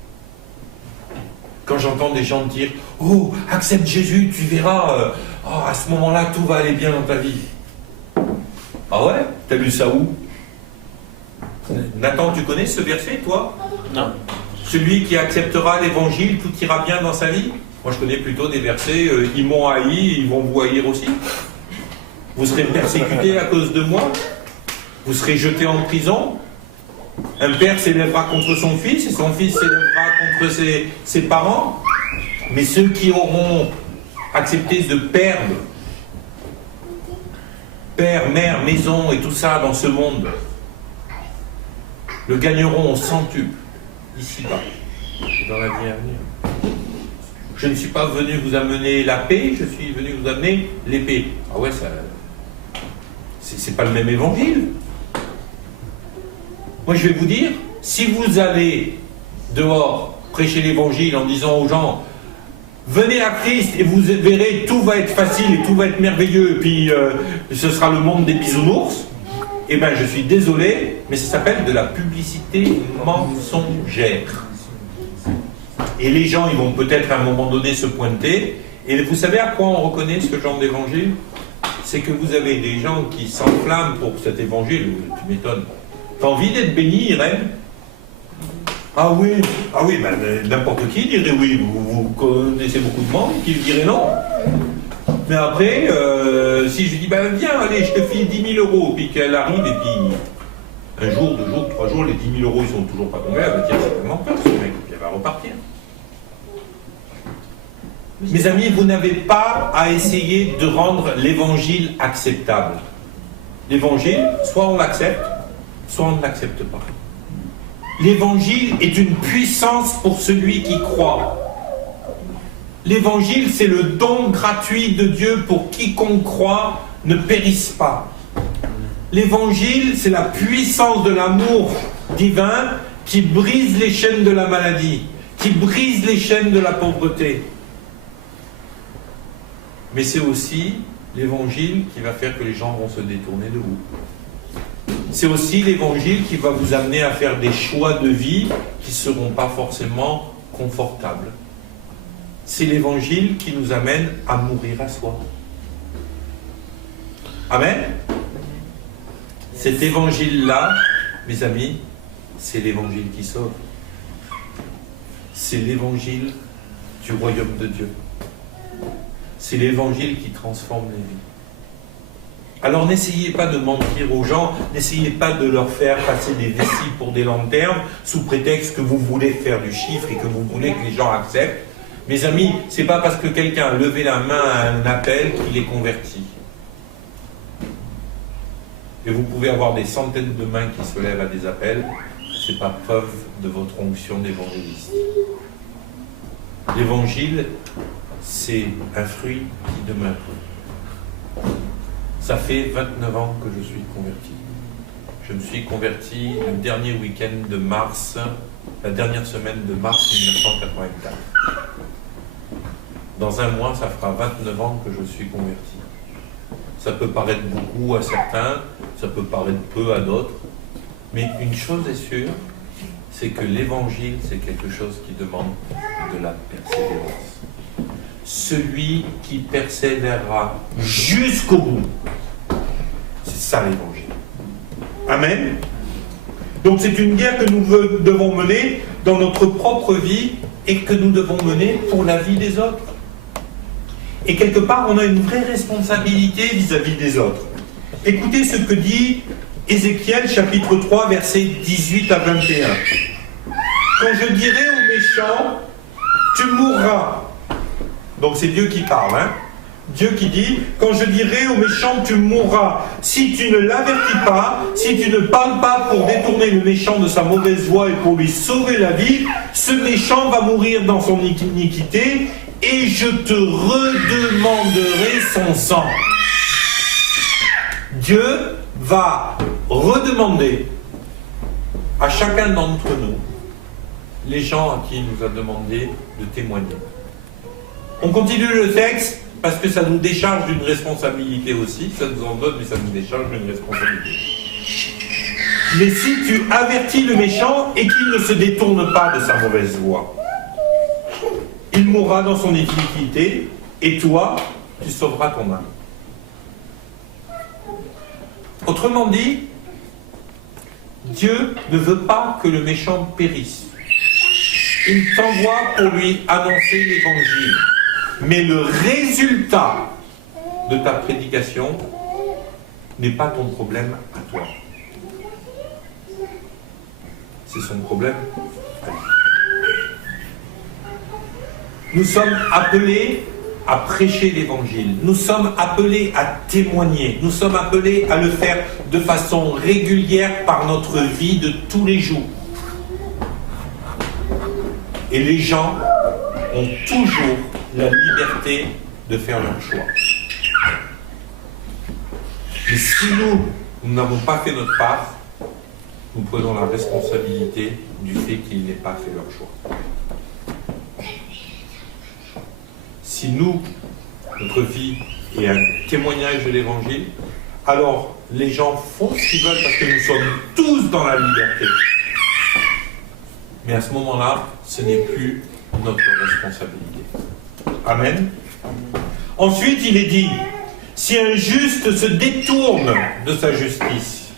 Quand j'entends des gens dire, oh, accepte Jésus, tu verras, à ce moment-là, tout va aller bien dans ta vie. Ah ouais? T'as lu ça où? Nathan, tu connais ce verset, toi? Non. Celui qui acceptera l'Évangile, tout ira bien dans sa vie? Moi, je connais plutôt des versets, ils m'ont haï, ils vont vous haïr aussi. Vous serez persécutés à cause de moi. Vous serez jetés en prison. Un père s'élèvera contre son fils, et son fils s'élèvera contre ses parents. Mais ceux qui auront accepté de perdre père, mère, maison et tout ça dans ce monde, le gagneront au centuple, ici-bas, et dans la vie à venir. Je ne suis pas venu vous amener la paix, je suis venu vous amener l'épée. Ah ouais, ça... c'est pas le même évangile. Moi, je vais vous dire, si vous allez dehors prêcher l'évangile en disant aux gens, venez à Christ et vous verrez, tout va être facile et tout va être merveilleux, et puis ce sera le monde des bisounours, eh bien, je suis désolé, mais ça s'appelle de la publicité mensongère. Et les gens, ils vont peut-être à un moment donné se pointer. Et vous savez à quoi on reconnaît ce genre d'évangile? C'est que vous avez des gens qui s'enflamment pour cet évangile. Tu m'étonnes. T'as envie d'être béni, Irène? Ah oui, n'importe qui dirait oui. Vous connaissez beaucoup de monde qui dirait non. Mais après, si je dis, viens, allez, je te file 10 000 euros, puis qu'elle arrive, et puis un jour, 2 jours, 3 jours, les 10 000 euros, ils sont toujours pas tombés, elle va dire, c'est vraiment peur, ce mec, puis elle va repartir. Mes amis, vous n'avez pas à essayer de rendre l'évangile acceptable. L'évangile, soit on l'accepte, soit on ne l'accepte pas. L'évangile est une puissance pour celui qui croit. L'évangile, c'est le don gratuit de Dieu pour quiconque croit ne périsse pas. L'évangile, c'est la puissance de l'amour divin qui brise les chaînes de la maladie, qui brise les chaînes de la pauvreté. Mais c'est aussi l'évangile qui va faire que les gens vont se détourner de vous. C'est aussi l'évangile qui va vous amener à faire des choix de vie qui ne seront pas forcément confortables. C'est l'évangile qui nous amène à mourir à soi. Amen. Cet évangile-là, mes amis, c'est l'évangile qui sauve. C'est l'évangile du royaume de Dieu. C'est l'évangile qui transforme les vies. Alors n'essayez pas de mentir aux gens, n'essayez pas de leur faire passer des vessies pour des lanternes sous prétexte que vous voulez faire du chiffre et que vous voulez que les gens acceptent. Mes amis, c'est pas parce que quelqu'un a levé la main à un appel qu'il est converti. Et vous pouvez avoir des centaines de mains qui se lèvent à des appels, c'est pas preuve de votre onction d'évangéliste. L'évangile, c'est un fruit qui demeure. Ça fait 29 ans que je suis converti. Je me suis converti le dernier week-end de mars, la dernière semaine de mars 1984. Dans un mois, ça fera 29 ans que je suis converti. Ça peut paraître beaucoup à certains, ça peut paraître peu à d'autres, mais une chose est sûre, c'est que l'évangile, c'est quelque chose qui demande de la persévérance. Celui qui persévérera jusqu'au bout, c'est ça l'évangile. Amen. Donc c'est une guerre que nous devons mener dans notre propre vie et que nous devons mener pour la vie des autres. Et quelque part, on a une vraie responsabilité vis-à-vis des autres. Écoutez ce que dit Ézéchiel, chapitre 3, versets 18 à 21. Quand je dirai aux méchants, tu mourras. Donc c'est Dieu qui parle, hein. Dieu qui dit, quand je dirai aux méchants, tu mourras. Si tu ne l'avertis pas, si tu ne parles pas pour détourner le méchant de sa mauvaise voie et pour lui sauver la vie, ce méchant va mourir dans son iniquité et je te redemanderai son sang. Dieu va redemander à chacun d'entre nous, les gens à qui il nous a demandé de témoigner. On continue le texte parce que ça nous décharge d'une responsabilité aussi, ça nous en donne mais ça nous décharge d'une responsabilité. Mais si tu avertis le méchant et qu'il ne se détourne pas de sa mauvaise voie, il mourra dans son iniquité et toi, tu sauveras ton âme. Autrement dit, Dieu ne veut pas que le méchant périsse. Il t'envoie pour lui annoncer l'évangile. Mais le résultat de ta prédication n'est pas ton problème à toi. C'est son problème à lui. Nous sommes appelés à prêcher l'évangile. Nous sommes appelés à témoigner. Nous sommes appelés à le faire de façon régulière par notre vie de tous les jours. Et les gens ont toujours la liberté de faire leur choix. Mais si nous n'avons pas fait notre part, nous prenons la responsabilité du fait qu'ils n'aient pas fait leur choix. Si nous, notre vie est un témoignage de l'évangile, alors les gens font ce qu'ils veulent parce que nous sommes tous dans la liberté. Mais à ce moment-là, ce n'est plus notre responsabilité. Amen. Ensuite, il est dit, si un juste se détourne de sa justice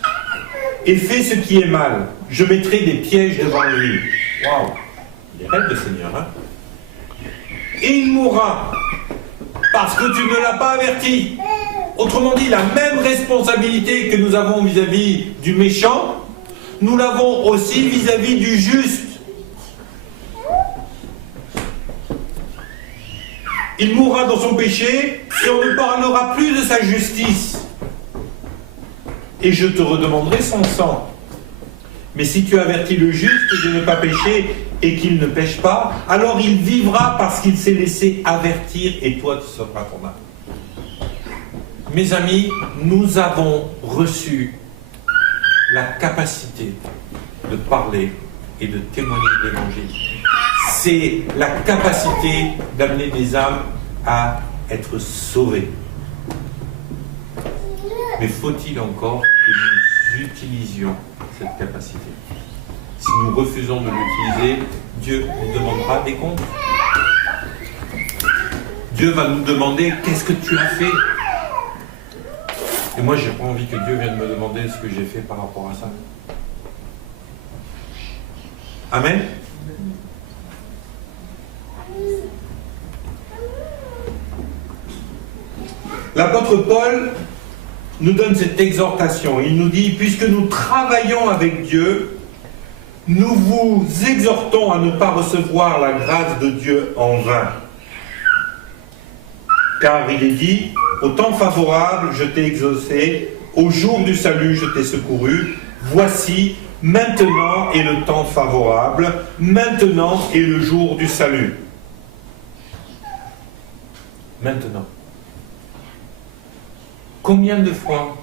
et fait ce qui est mal, je mettrai des pièges devant lui. Waouh, il est raide le Seigneur, hein? Et il mourra parce que tu ne l'as pas averti. Autrement dit, la même responsabilité que nous avons vis-à-vis du méchant, nous l'avons aussi vis-à-vis du juste. Il mourra dans son péché et on ne parlera plus de sa justice. Et je te redemanderai son sang. Mais si tu avertis le juste de ne pas pécher et qu'il ne pêche pas, alors il vivra parce qu'il s'est laissé avertir et toi tu sauveras ton âme. Mes amis, nous avons reçu la capacité de parler et de témoigner de l'Évangile. C'est la capacité d'amener des âmes à être sauvées. Mais faut-il encore que nous utilisions cette capacité? Si nous refusons de l'utiliser, Dieu nous demandera des comptes. Dieu va nous demander « Qu'est-ce que tu as fait ?» Et moi, j'ai pas envie que Dieu vienne me demander ce que j'ai fait par rapport à ça. Amen. L'apôtre Paul nous donne cette exhortation. Il nous dit, puisque nous travaillons avec Dieu, nous vous exhortons à ne pas recevoir la grâce de Dieu en vain. Car il est dit, au temps favorable, je t'ai exaucé, au jour du salut, je t'ai secouru. Voici, maintenant est le temps favorable, maintenant est le jour du salut. Maintenant. Combien de fois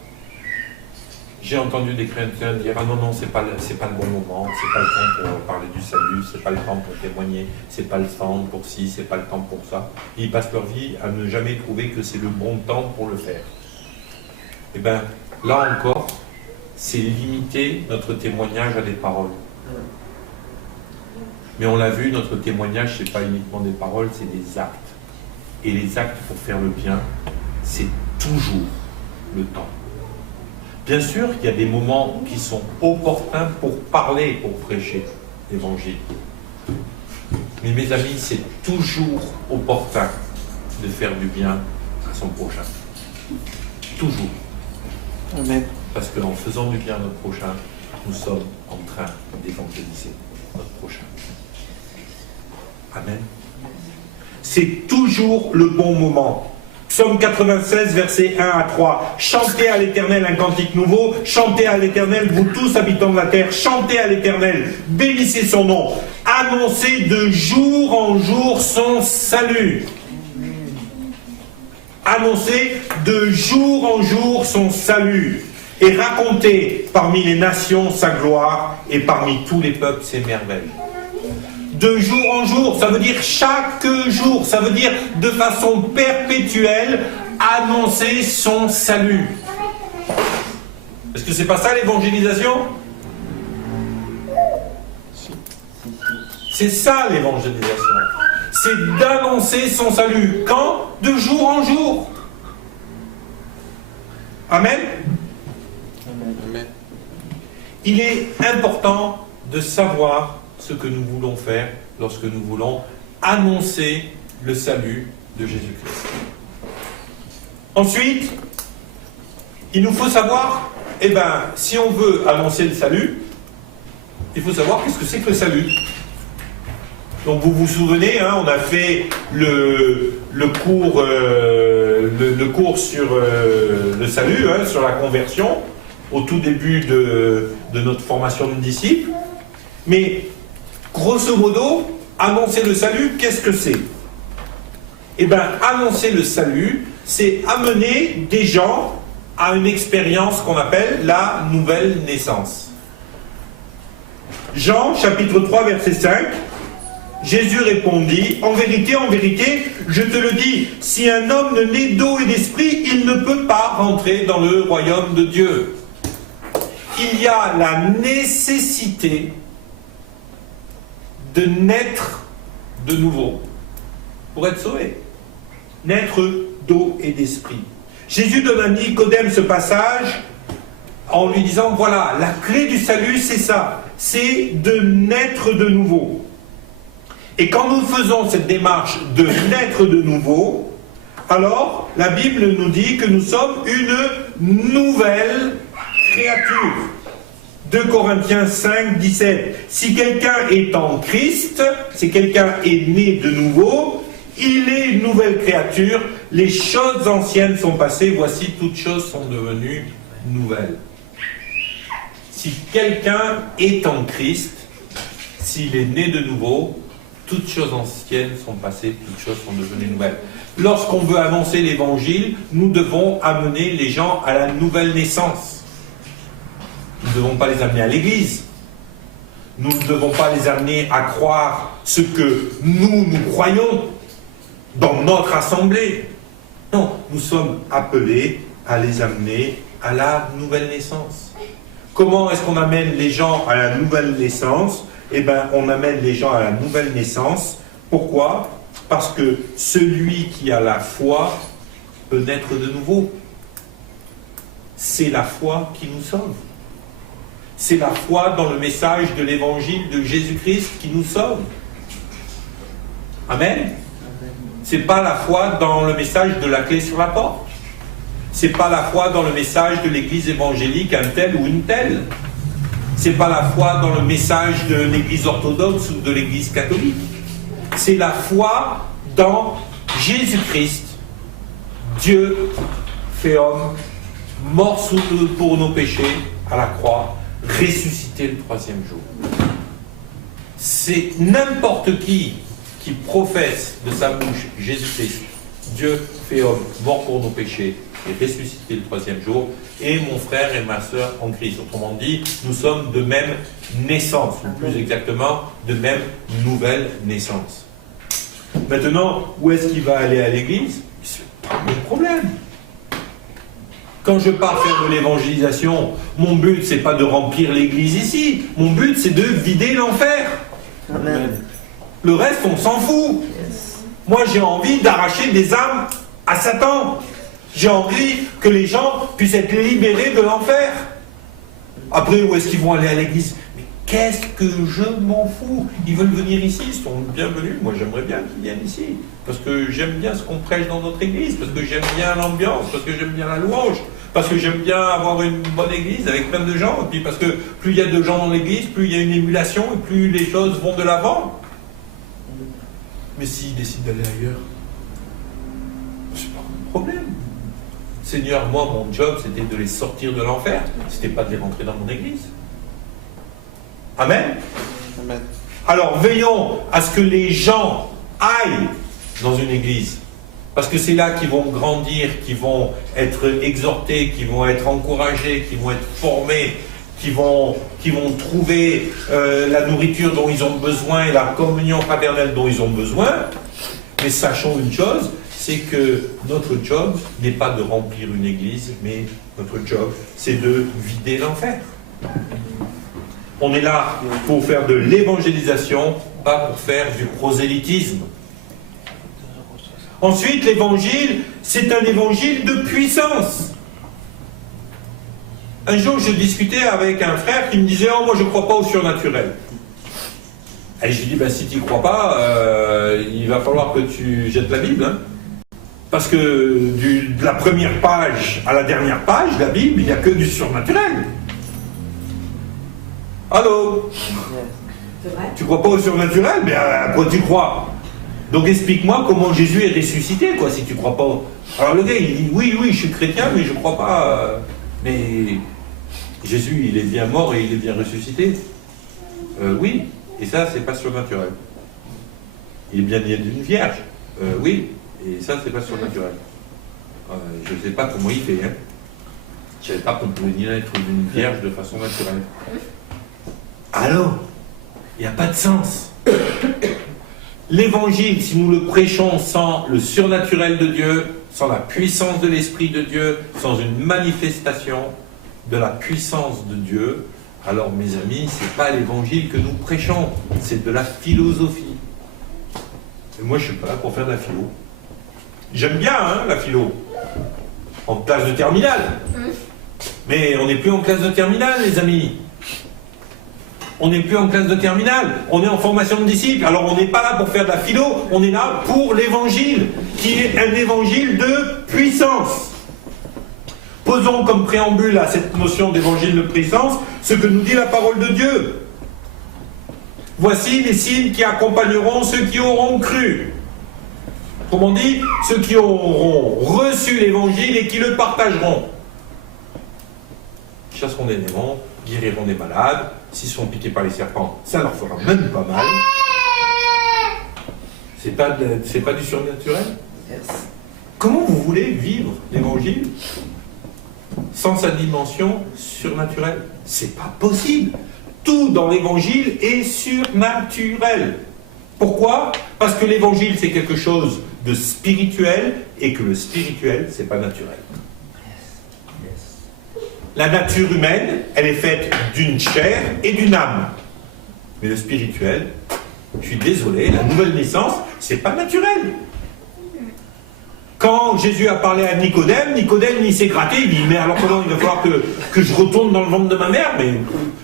j'ai entendu des chrétiens dire « Ah non, non, c'est pas le bon moment, c'est pas le temps pour parler du salut, c'est pas le temps pour témoigner, c'est pas le temps pour ci, c'est pas le temps pour ça. » Ils passent leur vie à ne jamais trouver que c'est le bon temps pour le faire. Eh bien, là encore, c'est limiter notre témoignage à des paroles. Mais on l'a vu, notre témoignage, c'est pas uniquement des paroles, c'est des actes. Et les actes pour faire le bien, c'est toujours le temps. Bien sûr qu'il y a des moments qui sont opportuns pour parler, pour prêcher l'évangile. Mais mes amis, c'est toujours opportun de faire du bien à son prochain. Toujours. Amen. Parce qu'en faisant du bien à notre prochain, nous sommes en train d'évangéliser notre prochain. Amen. C'est toujours le bon moment. Psaume 96, versets 1 à 3. Chantez à l'Éternel un cantique nouveau. Chantez à l'Éternel, vous tous habitants de la terre. Chantez à l'Éternel. Bénissez son nom. Annoncez de jour en jour son salut. Annoncez de jour en jour son salut. Et racontez parmi les nations sa gloire et parmi tous les peuples ses merveilles. De jour en jour, ça veut dire chaque jour, ça veut dire de façon perpétuelle, annoncer son salut. Est-ce que c'est pas ça l'évangélisation? C'est ça l'évangélisation. C'est d'annoncer son salut. Quand? De jour en jour. Amen. Amen. Il est important de savoir ce que nous voulons faire lorsque nous voulons annoncer le salut de Jésus-Christ. Ensuite, il nous faut savoir, si on veut annoncer le salut, il faut savoir qu'est-ce que c'est que le salut. Donc vous vous souvenez, on a fait le cours sur le salut, sur la conversion, au tout début de notre formation de disciples. Mais grosso modo, annoncer le salut, qu'est-ce que c'est? Annoncer le salut, c'est amener des gens à une expérience qu'on appelle la nouvelle naissance. Jean, chapitre 3, verset 5, Jésus répondit, en vérité, je te le dis, si un homme ne naît d'eau et d'esprit, il ne peut pas rentrer dans le royaume de Dieu. Il y a la nécessité de naître de nouveau pour être sauvé. Naître d'eau et d'esprit. Jésus donne à Nicodème ce passage en lui disant, voilà, la clé du salut, c'est ça, c'est de naître de nouveau. Et quand nous faisons cette démarche de naître de nouveau, alors la Bible nous dit que nous sommes une nouvelle créature. 2 Corinthiens 5, 17. Si quelqu'un est en Christ, si quelqu'un est né de nouveau, il est une nouvelle créature. Les choses anciennes sont passées, voici toutes choses sont devenues nouvelles. Si quelqu'un est en Christ, s'il est né de nouveau, toutes choses anciennes sont passées, toutes choses sont devenues nouvelles. Lorsqu'on veut annoncer l'évangile, nous devons amener les gens à la nouvelle naissance. Nous ne devons pas les amener à l'église. Nous ne devons pas les amener à croire ce que nous croyons dans notre assemblée. Non, nous sommes appelés à les amener à la nouvelle naissance. Comment est-ce qu'on amène les gens à la nouvelle naissance? Eh bien, on amène les gens à la nouvelle naissance. Pourquoi? Parce que celui qui a la foi peut naître de nouveau. C'est la foi qui nous sauve. C'est la foi dans le message de l'évangile de Jésus-Christ qui nous sauve. Amen. C'est pas la foi dans le message de la clé sur la porte. C'est pas la foi dans le message de l'église évangélique, un tel ou une telle. C'est pas la foi dans le message de l'église orthodoxe ou de l'église catholique. C'est la foi dans Jésus-Christ, Dieu fait homme, mort pour nos péchés à la croix, ressuscité le troisième jour. C'est n'importe qui professe de sa bouche Jésus-Christ, Dieu fait homme, mort pour nos péchés et ressuscité le troisième jour, et mon frère et ma sœur en Christ. Autrement dit, nous sommes de même naissance, ou plus exactement, de même nouvelle naissance. Maintenant, où est-ce qu'il va aller à l'église? C'est pas mon problème. Quand je pars faire de l'évangélisation, mon but, c'est pas de remplir l'église ici. Mon but, c'est de vider l'enfer. Amen. Le reste, on s'en fout. Moi, j'ai envie d'arracher des âmes à Satan. J'ai envie que les gens puissent être libérés de l'enfer. Après, où est-ce qu'ils vont aller à l'église? Mais qu'est-ce que je m'en fous? Ils veulent venir ici, ils sont bienvenus. Moi, j'aimerais bien qu'ils viennent ici. Parce que j'aime bien ce qu'on prêche dans notre église. Parce que j'aime bien l'ambiance. Parce que j'aime bien la louange. Parce que j'aime bien avoir une bonne église avec plein de gens. Et puis parce que plus il y a de gens dans l'église, plus il y a une émulation et plus les choses vont de l'avant. Mais s'ils décident d'aller ailleurs, c'est pas mon problème. Seigneur, moi, mon job, c'était de les sortir de l'enfer. C'était pas de les rentrer dans mon église. Amen. Amen. Alors, veillons à ce que les gens aillent dans une église. Parce que c'est là qu'ils vont grandir, qu'ils vont être exhortés, qu'ils vont être encouragés, qu'ils vont être formés, qu'ils vont trouver la nourriture dont ils ont besoin et la communion fraternelle dont ils ont besoin. Mais sachons une chose, c'est que notre job n'est pas de remplir une église, mais notre job, c'est de vider l'enfer. On est là pour faire de l'évangélisation, pas pour faire du prosélytisme. Ensuite, l'évangile, c'est un évangile de puissance. Un jour, je discutais avec un frère qui me disait « Oh, moi, je ne crois pas au surnaturel. » Et je lui dis « Ben, si tu n'y crois pas, il va falloir que tu jettes la Bible. Hein. Parce que de la première page à la dernière page, la Bible, il n'y a que du surnaturel. » Allô? C'est vrai? Tu crois pas au surnaturel? Mais à quoi tu crois? Donc explique-moi comment Jésus est ressuscité, quoi, si tu crois pas. Alors le gars, il dit, oui, je suis chrétien, mais je crois pas. Mais Jésus, il est bien mort et il est bien ressuscité. Oui, et ça, c'est pas surnaturel. Il est bien né d'une vierge. Oui, et ça, c'est pas surnaturel. Je ne sais pas comment il fait. Hein. Je ne savais pas qu'on pouvait ni naître d'une vierge de façon naturelle. Alors, il n'y a pas de sens. L'évangile, si nous le prêchons sans le surnaturel de Dieu, sans la puissance de l'Esprit de Dieu, sans une manifestation de la puissance de Dieu, alors mes amis, ce n'est pas l'évangile que nous prêchons, c'est de la philosophie. Et moi, je ne suis pas là pour faire de la philo. J'aime bien la philo, en classe de terminale. Mais on n'est plus en classe de terminale, les amis. On n'est plus en classe de terminale, on est en formation de disciples. Alors on n'est pas là pour faire de la philo, on est là pour l'évangile, qui est un évangile de puissance. Posons comme préambule à cette notion d'évangile de puissance ce que nous dit la parole de Dieu. Voici les signes qui accompagneront ceux qui auront cru. Autrement dit, ceux qui auront reçu l'évangile et qui le partageront. Ils chasseront des démons, guériront des malades. S'ils sont piqués par les serpents, ça leur fera même pas mal. C'est pas du surnaturel? Yes. Comment vous voulez vivre l'évangile sans sa dimension surnaturelle? C'est pas possible. Tout dans l'évangile est surnaturel. Pourquoi? Parce que l'évangile c'est quelque chose de spirituel et que le spirituel c'est pas naturel. La nature humaine, elle est faite d'une chair et d'une âme. Mais le spirituel, je suis désolé, la nouvelle naissance, c'est pas naturel. Quand Jésus a parlé à Nicodème, il s'est gratté, il dit mais alors comment il va falloir que je retourne dans le ventre de ma mère? Mais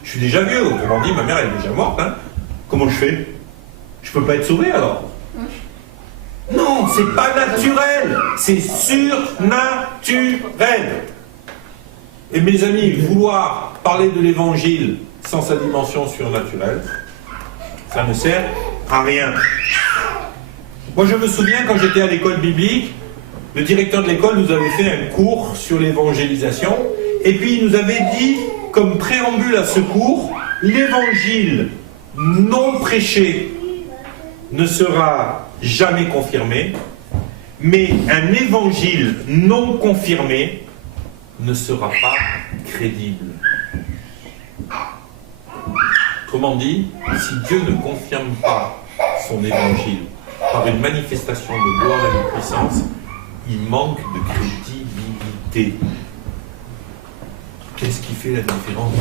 je suis déjà vieux, autrement dit, ma mère elle est déjà morte. Hein. Comment je fais? Je peux pas être sauvé alors? Non, c'est pas naturel, c'est surnaturel. Et mes amis, vouloir parler de l'évangile sans sa dimension surnaturelle, ça ne sert à rien. Moi je me souviens quand j'étais à l'école biblique, le directeur de l'école nous avait fait un cours sur l'évangélisation, et puis il nous avait dit, comme préambule à ce cours, l'évangile non prêché ne sera jamais confirmé, mais un évangile non confirmé ne sera pas crédible. Autrement dit, si Dieu ne confirme pas son évangile par une manifestation de gloire et de puissance, il manque de crédibilité. Qu'est-ce qui fait la différence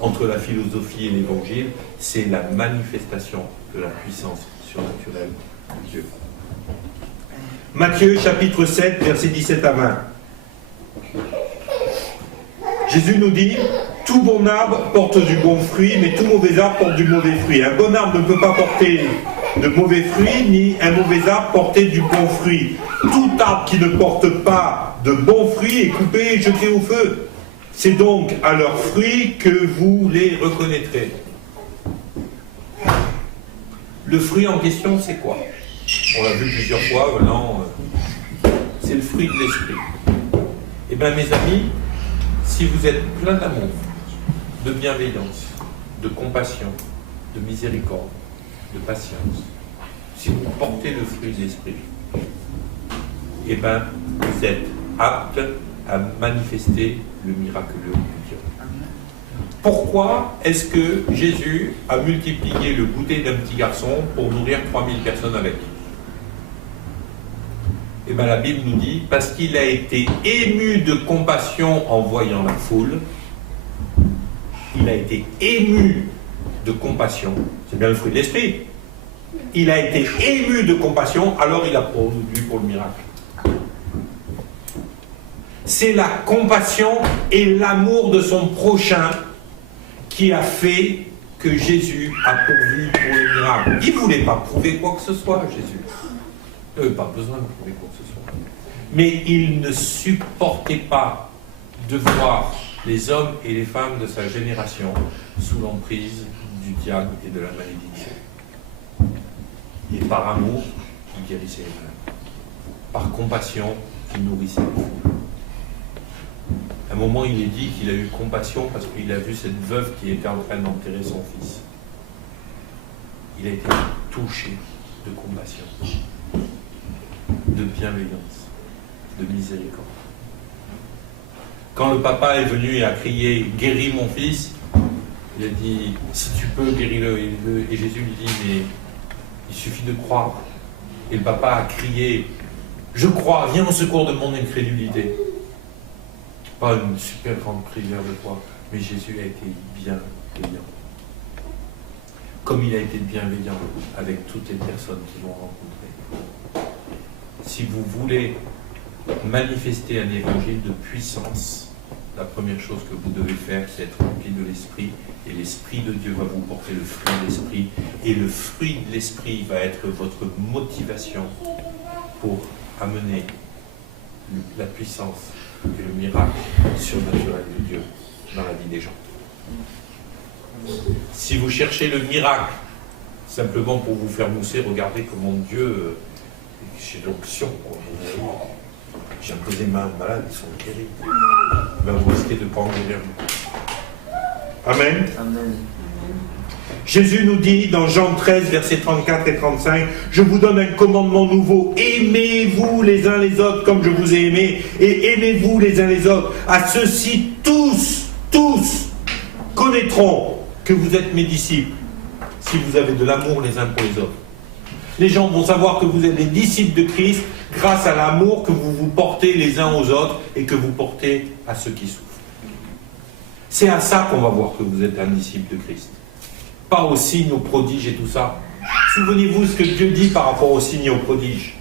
entre la philosophie et l'évangile? C'est la manifestation de la puissance surnaturelle de Dieu. Matthieu chapitre 7, versets 17 à 20. Jésus nous dit, tout bon arbre porte du bon fruit, mais tout mauvais arbre porte du mauvais fruit. Un bon arbre ne peut pas porter de mauvais fruits, ni un mauvais arbre porter du bon fruit. Tout arbre qui ne porte pas de bons fruits est coupé et jeté au feu. C'est donc à leurs fruits que vous les reconnaîtrez. Le fruit en question, c'est quoi? On l'a vu plusieurs fois, maintenant, c'est le fruit de l'esprit. Eh bien, mes amis, si vous êtes plein d'amour, de bienveillance, de compassion, de miséricorde, de patience, si vous portez le fruit de l'esprit, eh bien, vous êtes apte à manifester le miraculeux de Dieu. Pourquoi est-ce que Jésus a multiplié le goûter d'un petit garçon pour nourrir 3000 personnes avec? Eh bien, la Bible nous dit, parce qu'il a été ému de compassion en voyant la foule, il a été ému de compassion, c'est bien le fruit de l'esprit, il a été ému de compassion, alors il a produit pour le miracle. C'est la compassion et l'amour de son prochain qui a fait que Jésus a pourvu pour le miracle. Il ne voulait pas prouver quoi que ce soit, Jésus. Il n'avait pas besoin de prouver quoi que ce soit. Mais il ne supportait pas de voir les hommes et les femmes de sa génération sous l'emprise du diable et de la malédiction. Et par amour, il guérissait les malades. Par compassion, il nourrissait les foules. À un moment, il est dit qu'il a eu compassion parce qu'il a vu cette veuve qui était en train d'enterrer son fils. Il a été touché de compassion, de bienveillance, de miséricorde. Quand le papa est venu et a crié « Guéris mon fils », il a dit « Si tu peux, guéris-le ». Et Jésus lui dit « Mais il suffit de croire ». Et le papa a crié « Je crois, viens au secours de mon incrédulité ». Pas une super grande prière de foi, mais Jésus a été bienveillant. Comme il a été bienveillant avec toutes les personnes qui l'ont rencontré. Si vous voulez manifester un évangile de puissance, la première chose que vous devez faire, c'est être rempli de l'Esprit, et l'Esprit de Dieu va vous porter le fruit de l'Esprit, et le fruit de l'Esprit va être votre motivation pour amener la puissance et le miracle surnaturel de Dieu dans la vie des gens. Si vous cherchez le miracle simplement pour vous faire mousser, regardez comment Dieu, j'ai l'onction, j'ai imposé main malade, ils sont guéris. Ben, vous risquez de ne pas en guérir. Amen. Amen. Jésus nous dit dans Jean 13, versets 34 et 35, « Je vous donne un commandement nouveau, aimez-vous les uns les autres comme je vous ai aimé, et aimez-vous les uns les autres. À ceux-ci, tous connaîtront que vous êtes mes disciples, si vous avez de l'amour les uns pour les autres. » Les gens vont savoir que vous êtes des disciples de Christ grâce à l'amour que vous vous portez les uns aux autres et que vous portez à ceux qui souffrent. C'est à ça qu'on va voir que vous êtes un disciple de Christ. Pas aux signes, aux prodiges et tout ça. Souvenez-vous ce que Dieu dit par rapport aux signes et aux prodiges.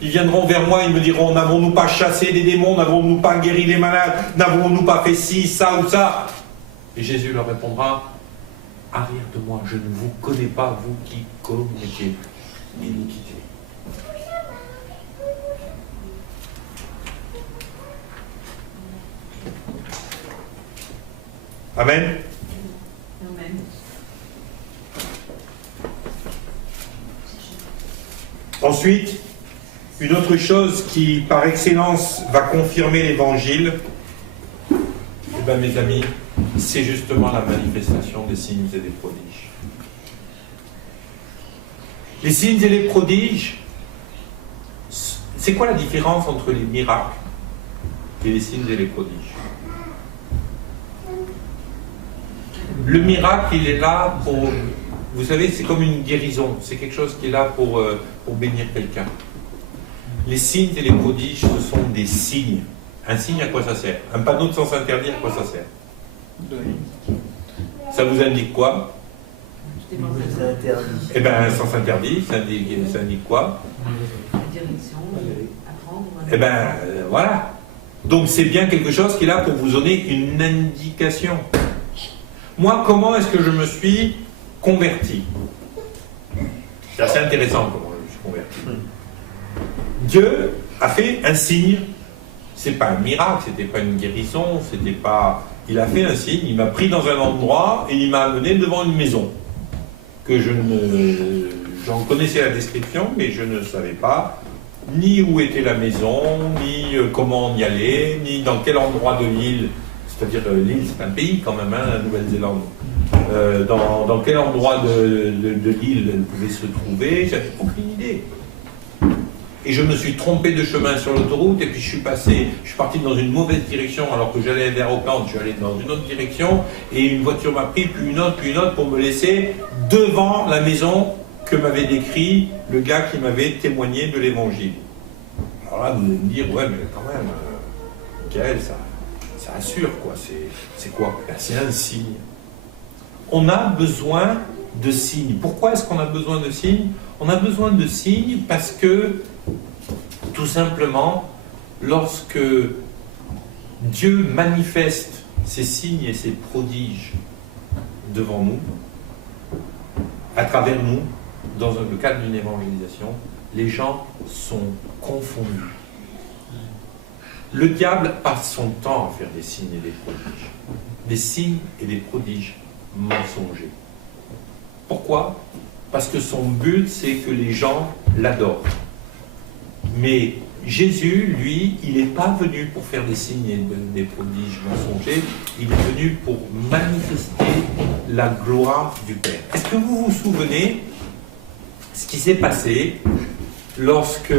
Ils viendront vers moi, ils me diront, n'avons-nous pas chassé des démons, n'avons-nous pas guéri les malades, n'avons-nous pas fait ci, ça ou ça? Et Jésus leur répondra, arrière de moi, je ne vous connais pas, vous qui commettez l'iniquité. Amen. Amen. Ensuite, une autre chose qui, par excellence, va confirmer l'évangile, eh bien, mes amis, c'est justement la manifestation des signes et des prodiges. Les signes et les prodiges, c'est quoi la différence entre les miracles et les signes et les prodiges? Le miracle, il est là pour... Vous savez, c'est comme une guérison. C'est quelque chose qui est là pour bénir quelqu'un. Les signes et les prodiges, ce sont des signes. Un signe, à quoi ça sert? Un panneau de sens interdit, à quoi ça sert? Ça vous indique quoi? C'est interdit. Eh bien, un sens interdit, ça indique quoi? La direction, apprendre. Eh bien, voilà. Donc, c'est bien quelque chose qui est là pour vous donner une indication. Moi, comment est-ce que je me suis converti? C'est assez intéressant comment je me suis converti. Dieu a fait un signe. C'est pas un miracle, c'était pas une guérison, c'était pas... Il a fait un signe, il m'a pris dans un endroit et il m'a amené devant une maison. Que j'en connaissais la description, mais je ne savais pas ni où était la maison, ni comment on y allait, ni dans quel endroit de l'île. C'est-à-dire, l'île, c'est un pays quand même, hein, la Nouvelle-Zélande. Dans quel endroit de l'île elle pouvait se trouver, j'avais aucune idée. Et je me suis trompé de chemin sur l'autoroute, et puis je suis parti dans une mauvaise direction, alors que j'allais vers Auckland, je suis allé dans une autre direction, et une voiture m'a pris, puis une autre, pour me laisser devant la maison que m'avait décrit le gars qui m'avait témoigné de l'évangile. Alors là, vous allez me dire, ouais, mais quand même, Michael, ça assure, quoi. C'est quoi? C'est un signe. On a besoin de signes. Pourquoi est-ce qu'on a besoin de signes? On a besoin de signes parce que, tout simplement, lorsque Dieu manifeste ses signes et ses prodiges devant nous, à travers nous, dans le cadre d'une évangélisation, les gens sont confondus. Le diable passe son temps à faire des signes et des prodiges. Des signes et des prodiges mensongers. Pourquoi? Parce que son but, c'est que les gens l'adorent. Mais Jésus, lui, il n'est pas venu pour faire des signes et des prodiges mensongers, il est venu pour manifester la gloire du Père. Est-ce que vous vous souvenez ce qui s'est passé lorsque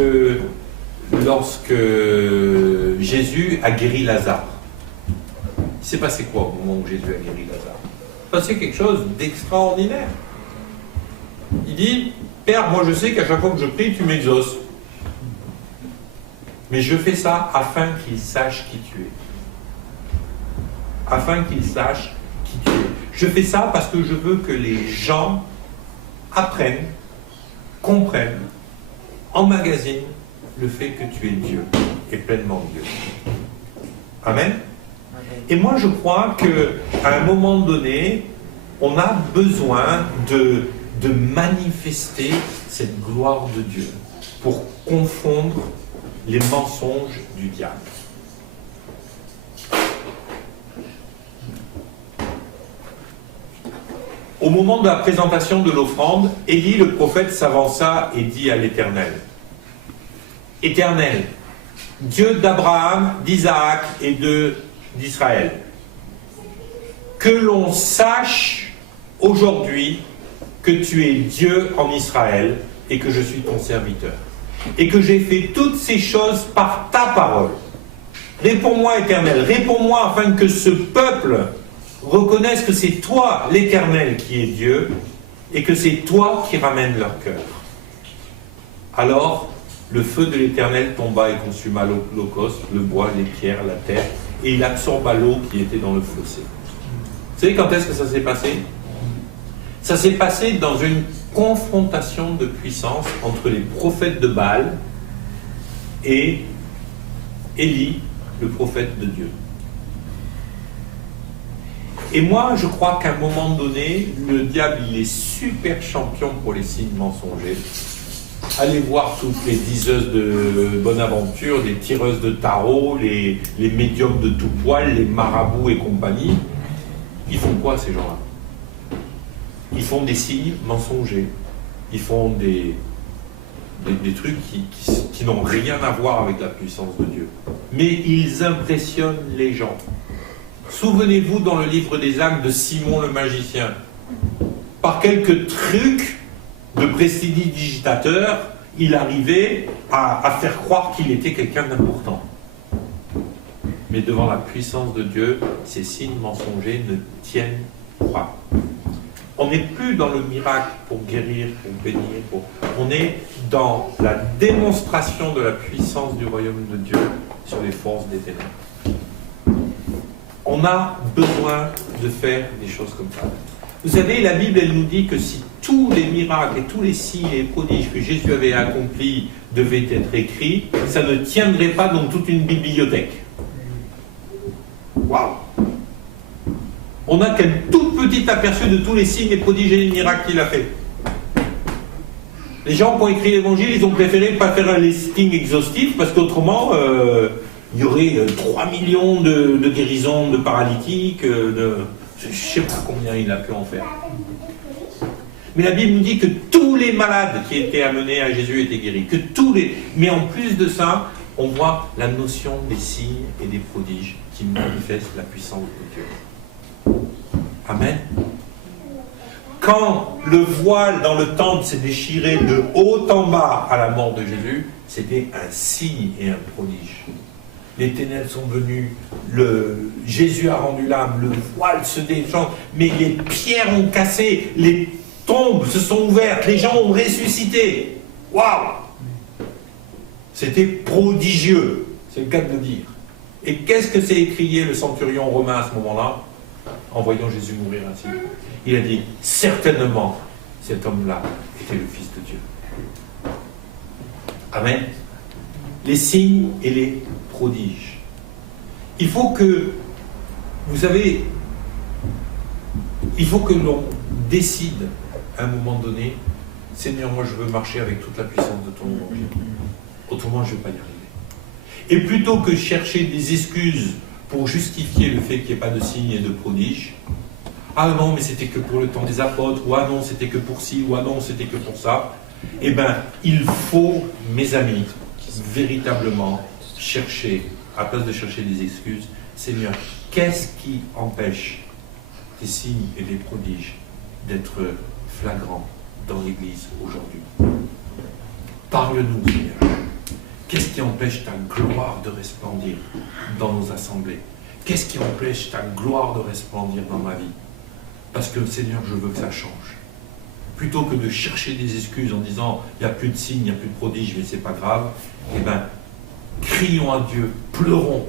Jésus a guéri Lazare? Il s'est passé quoi au moment où Jésus a guéri Lazare? Il s'est passé quelque chose d'extraordinaire. Il dit, Père, moi je sais qu'à chaque fois que je prie, tu m'exauces. Mais je fais ça afin qu'il sache qui tu es. Afin qu'il sache qui tu es. Je fais ça parce que je veux que les gens apprennent, comprennent, emmagasinent le fait que tu es Dieu et pleinement Dieu. Amen. Et moi je crois qu'à un moment donné, on a besoin de manifester cette gloire de Dieu pour confondre les mensonges du diable. Au moment de la présentation de l'offrande, Élie le prophète s'avança et dit à l'Éternel, Éternel, Dieu d'Abraham, d'Isaac et d'Israël, que l'on sache aujourd'hui que tu es Dieu en Israël et que je suis ton serviteur. Et que j'ai fait toutes ces choses par ta parole. Réponds-moi, Éternel, réponds-moi afin que ce peuple reconnaisse que c'est toi, l'Éternel, qui est Dieu, et que c'est toi qui ramènes leur cœur. Alors, le feu de l'Éternel tomba et consuma l'holocauste, le bois, les pierres, la terre, et il absorba l'eau qui était dans le fossé. Vous savez quand est-ce que ça s'est passé? Ça s'est passé dans une confrontation de puissance entre les prophètes de Baal et Élie, le prophète de Dieu. Et moi, je crois qu'à un moment donné, le diable, il est super champion pour les signes mensongers. Allez voir toutes les diseuses de bonne aventure, les tireuses de tarot, les médiums de tout poil, les marabouts et compagnie. Ils font quoi, ces gens-là? Ils font des signes mensongers. Ils font des trucs qui n'ont rien à voir avec la puissance de Dieu. Mais ils impressionnent les gens. Souvenez-vous dans le livre des Actes de Simon le magicien. Par quelques trucs de prestidigitateur, il arrivait à faire croire qu'il était quelqu'un d'important. Mais devant la puissance de Dieu, ces signes mensongers ne tiennent pas. On n'est plus dans le miracle pour guérir, pour bénir, on est dans la démonstration de la puissance du royaume de Dieu sur les forces des ténèbres. On a besoin de faire des choses comme ça. Vous savez, la Bible, elle nous dit que si tous les miracles et tous les signes et les prodiges que Jésus avait accomplis devaient être écrits, ça ne tiendrait pas dans toute une bibliothèque. Waouh! On n'a qu'un tout petit aperçu de tous les signes, les prodiges et les miracles qu'il a fait. Les gens qui ont écrit l'évangile, ils ont préféré ne pas faire un listing exhaustif parce qu'autrement, il y aurait 3 millions de guérisons de paralytiques, je ne sais pas combien il a pu en faire. Mais la Bible nous dit que tous les malades qui étaient amenés à Jésus étaient guéris. Mais en plus de ça, on voit la notion des signes et des prodiges qui manifestent la puissance de Dieu. Amen. Quand le voile dans le temple s'est déchiré de haut en bas à la mort de Jésus, c'était un signe et un prodige. Les ténèbres sont venues, Jésus a rendu l'âme, le voile se déchante, mais les pierres ont cassé, les tombes se sont ouvertes, les gens ont ressuscité. Waouh! C'était prodigieux, c'est le cas de le dire. Et qu'est-ce que s'est écrié le centurion romain à ce moment-là, en voyant Jésus mourir ainsi? Il a dit, certainement, cet homme-là était le Fils de Dieu. Amen. Les signes et les prodiges. Il faut que, vous savez, il faut que l'on décide à un moment donné, Seigneur, moi je veux marcher avec toute la puissance de ton évangile. Autrement, je ne vais pas y arriver. Et plutôt que chercher des excuses pour justifier le fait qu'il n'y ait pas de signes et de prodiges, ah non, mais c'était que pour le temps des apôtres, ou ah non, c'était que pour ci, ou ah non, c'était que pour ça. Eh bien, il faut, mes amis, véritablement chercher, à place de chercher des excuses, Seigneur, qu'est-ce qui empêche des signes et des prodiges d'être flagrants dans l'Église aujourd'hui? Parle-nous, Seigneur. Qu'est-ce qui empêche ta gloire de resplendir dans nos assemblées? Qu'est-ce qui empêche ta gloire de resplendir dans ma vie? Parce que, Seigneur, je veux que ça change. Plutôt que de chercher des excuses en disant « il n'y a plus de signes, il n'y a plus de prodiges, mais ce n'est pas grave », eh bien, crions à Dieu, pleurons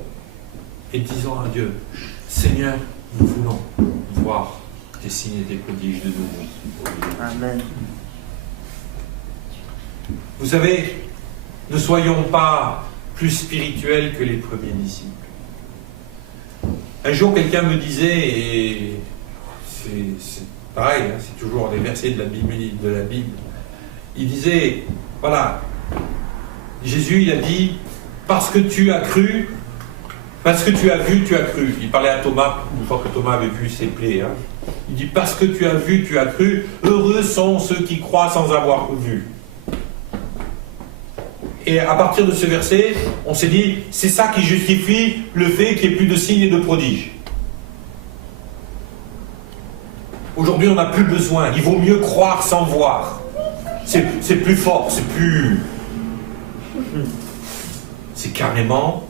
et disons à Dieu « Seigneur, nous voulons voir tes signes et tes prodiges de nouveau. » Amen. Vous savez, ne soyons pas plus spirituels que les premiers disciples. Un jour, quelqu'un me disait, et c'est pareil, hein, c'est toujours les versets de la Bible, il disait, voilà, Jésus, il a dit, parce que tu as cru, parce que tu as vu, tu as cru. Il parlait à Thomas, une fois que Thomas avait vu ses plaies. Hein. Il dit, parce que tu as vu, tu as cru, heureux sont ceux qui croient sans avoir vu. Et à partir de ce verset, on s'est dit, c'est ça qui justifie le fait qu'il n'y ait plus de signes et de prodiges. Aujourd'hui, on n'a plus besoin. Il vaut mieux croire sans voir. C'est plus fort, c'est plus... C'est carrément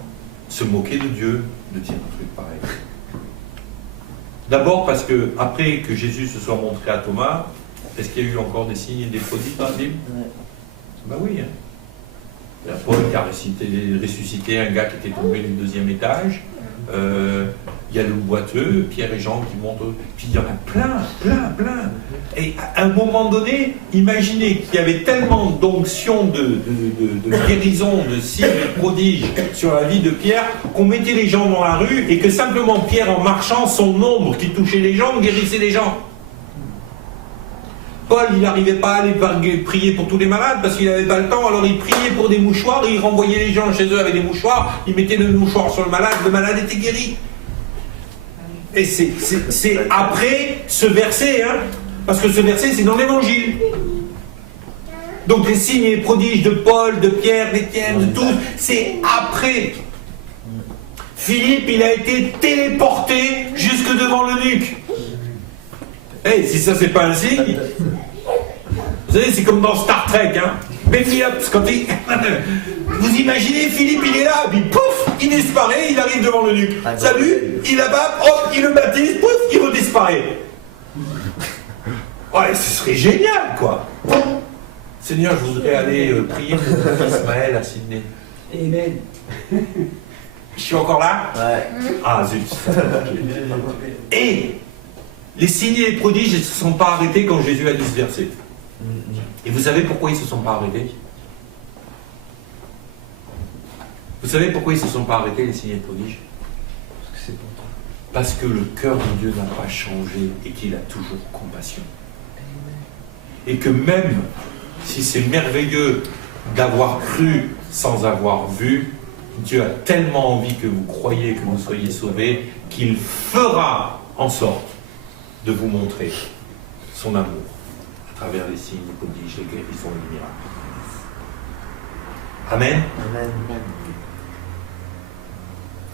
se moquer de Dieu de dire un truc pareil. D'abord parce que, après que Jésus se soit montré à Thomas, est-ce qu'il y a eu encore des signes et des prodiges dans la Bible? Ben oui. Il y a Paul qui a ressuscité un gars qui était tombé du 2e étage. Il y a le boiteux, Pierre et Jean qui montent. Puis il y en a plein. Et à un moment donné, imaginez qu'il y avait tellement d'onction, de guérison, de signes, de prodiges sur la vie de Pierre, qu'on mettait les gens dans la rue et que simplement Pierre, en marchant, son ombre qui touchait les gens, guérissait les gens. Paul, il n'arrivait pas à aller prier pour tous les malades parce qu'il n'avait pas le temps, alors il priait pour des mouchoirs et il renvoyait les gens chez eux avec des mouchoirs, il mettait le mouchoir sur le malade était guéri. Et c'est après ce verset, hein, parce que ce verset c'est dans l'Évangile. Donc les signes et les prodiges de Paul, de Pierre, d'Étienne, de tous, c'est après. Philippe, il a été téléporté jusque devant l'eunuque. Hey, si ça c'est pas un signe, vous savez, c'est comme dans Star Trek, hein. Quand il... Vous imaginez, Philippe, il est là, puis pouf, il disparaît, il arrive devant l'eunuque. Salut, il là-bas, hop, il le baptise, pouf, il redisparaît. Ouais, ce serait génial, quoi. Seigneur, je voudrais aller prier pour Ismaël à Sydney. Amen. Je suis encore là? Ouais. Ah, zut. Et les signes et les prodiges ne se sont pas arrêtés quand Jésus a dit ce verset. Et vous savez pourquoi ils ne se sont pas arrêtés? Vous savez pourquoi ils ne se sont pas arrêtés, les signes et les prodiges? Parce que le cœur de Dieu n'a pas changé et qu'il a toujours compassion. Et que même si c'est merveilleux d'avoir cru sans avoir vu, Dieu a tellement envie que vous croyiez, que vous soyez sauvés, qu'il fera en sorte de vous montrer son amour à travers les signes, les prodiges, les guérisons et les miracles. Amen. Amen.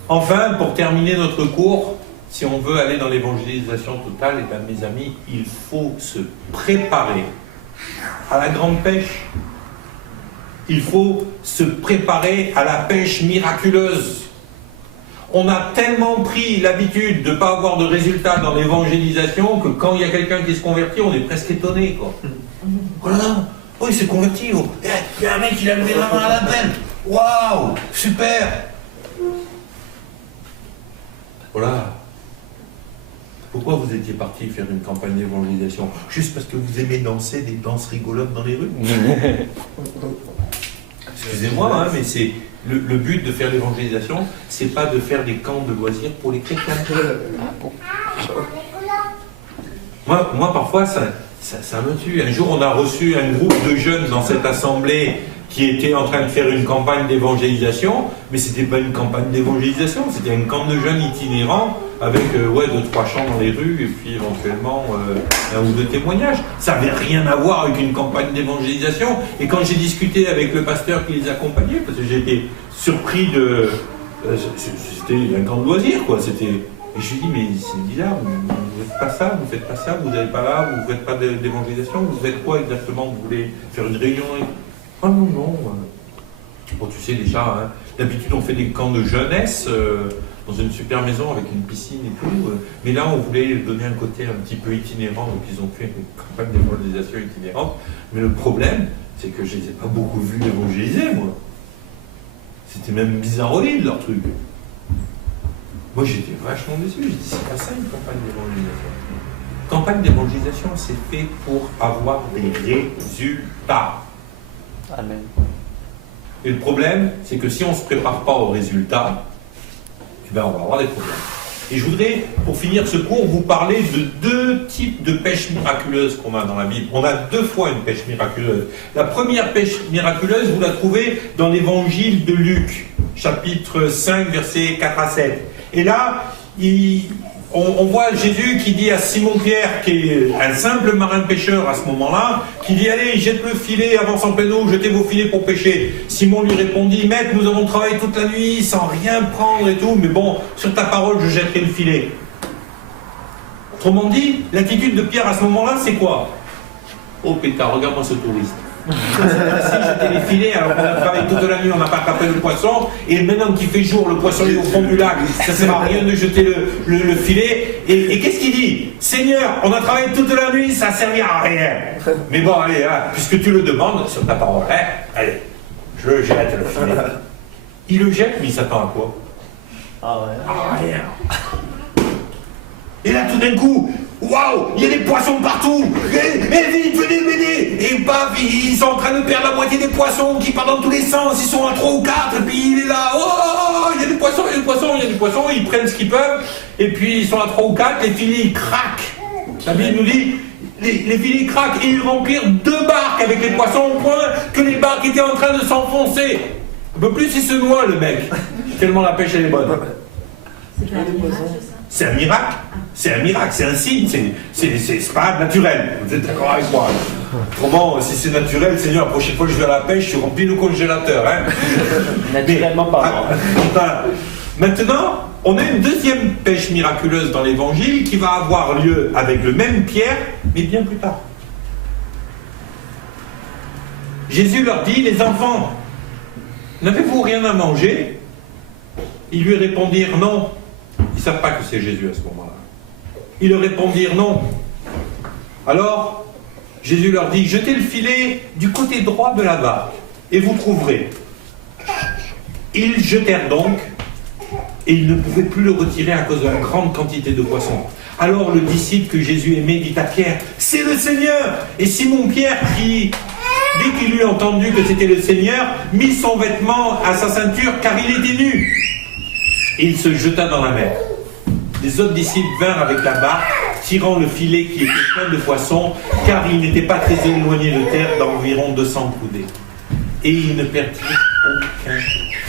Enfin, pour terminer notre cours, si on veut aller dans l'évangélisation totale, et bien mes amis, il faut se préparer à la grande pêche. Il faut se préparer à la pêche miraculeuse. On a tellement pris l'habitude de ne pas avoir de résultats dans l'évangélisation que quand il y a quelqu'un qui se convertit, on est presque étonné, quoi. Voilà, oh, il s'est converti, oh. Il y a un mec qui a levé la main à l'appel. Waouh, super. Voilà. Pourquoi vous étiez parti faire une campagne d'évangélisation? Juste parce que vous aimez danser des danses rigolotes dans les rues? Excusez-moi, hein, mais c'est le but de faire l'évangélisation, c'est pas de faire des camps de loisirs pour les chrétiens. Moi parfois, ça me tue. Un jour, on a reçu un groupe de jeunes dans cette assemblée qui était en train de faire une campagne d'évangélisation, mais c'était pas une campagne d'évangélisation, c'était un camp de jeunes itinérants avec 2-3 chants dans les rues et puis éventuellement 1 ou 2 témoignages. Ça n'avait rien à voir avec une campagne d'évangélisation. Et quand j'ai discuté avec le pasteur qui les accompagnait, parce que j'ai été surpris de... c'était un camp de loisirs, quoi. Et je lui ai dit, mais c'est bizarre, vous ne faites pas ça, vous n'allez pas là, vous ne faites pas d'évangélisation, vous faites quoi exactement? Vous voulez faire une réunion? Ah non. Bon, tu sais déjà, hein, d'habitude on fait des camps de jeunesse dans une super maison avec une piscine et tout, mais là on voulait donner un côté un petit peu itinérant, donc ils ont fait une campagne d'évangélisation itinérante. Mais le problème, c'est que je ne les ai pas beaucoup vus évangéliser, moi. C'était même bizarroïde leur truc. Moi j'étais vachement déçu, j'ai dit c'est pas ça une campagne d'évangélisation. Campagne d'évangélisation, c'est fait pour avoir des résultats. Amen. Et le problème, c'est que si on ne se prépare pas aux résultats, eh ben on va avoir des problèmes. Et je voudrais, pour finir ce cours, vous parler de 2 types de pêche miraculeuse qu'on a dans la Bible. On a 2 fois une pêche miraculeuse. La première pêche miraculeuse, vous la trouvez dans l'évangile de Luc, chapitre 5, versets 4 à 7. Et là, on voit Jésus qui dit à Simon-Pierre, qui est un simple marin pêcheur à ce moment-là, qui dit « Allez, jette le filet, avance en pleine eau, jetez vos filets pour pêcher. » Simon lui répondit « Maître, nous avons travaillé toute la nuit sans rien prendre et tout, mais bon, sur ta parole, je jetterai le filet. » Autrement dit, l'attitude de Pierre à ce moment-là, c'est quoi? Oh pétard, regarde-moi ce touriste. Si j'étais les filets, alors qu'on a travaillé toute la nuit, on n'a pas attrapé le poisson, et maintenant qu'il fait jour, le poisson est au fond du lac, ça ne sert à rien de jeter le filet. Et qu'est-ce qu'il dit? Seigneur, on a travaillé toute la nuit, ça ne servira à rien. Mais bon, allez, hein, puisque tu le demandes, sur ta parole, hein, allez, je jette le filet. Il le jette, mais il s'attend à quoi? À rien. Et là, tout d'un coup, waouh, il y a des poissons partout. Et vite, venez m'aider. Et paf, ils sont en train de perdre la moitié des poissons qui partent dans tous les sens. Ils sont à 3 ou 4, et puis il est là. Oh, il y a des poissons, il y a des poissons, il y a des poissons. Ils prennent ce qu'ils peuvent. Et puis ils sont à 3 ou 4, les filets, ils craquent. La Bible nous dit, les filets craquent et ils remplirent 2 barques avec les poissons au point que les barques étaient en train de s'enfoncer. Un peu plus, il se noie, le mec. Tellement la pêche, elle est bonne. C'est un miracle, ça? C'est un miracle, c'est un miracle, c'est un signe, c'est pas naturel. Vous êtes d'accord avec moi? Autrement, si c'est naturel, Seigneur, la prochaine fois que je vais à la pêche, je remplis le congélateur. Hein. Naturellement pas. Maintenant, on a une deuxième pêche miraculeuse dans l'évangile qui va avoir lieu avec le même Pierre, mais bien plus tard. Jésus leur dit, les enfants, n'avez-vous rien à manger? Ils lui répondirent non. Ils ne savent pas que c'est Jésus à ce moment-là. Ils leur répondirent non. Alors, Jésus leur dit, jetez le filet du côté droit de la barque, et vous trouverez. Ils jetèrent donc, et ils ne pouvaient plus le retirer à cause de la grande quantité de poissons. Alors le disciple que Jésus aimait dit à Pierre, c'est le Seigneur. Et Simon-Pierre, qui, dès qu'il eut entendu que c'était le Seigneur, mit son vêtement à sa ceinture, car il était nu. Et il se jeta dans la mer. Les autres disciples vinrent avec la barque, tirant le filet qui était plein de poissons, car il n'était pas très éloigné de terre d'environ 200 coudées. Et ils ne perdirent aucun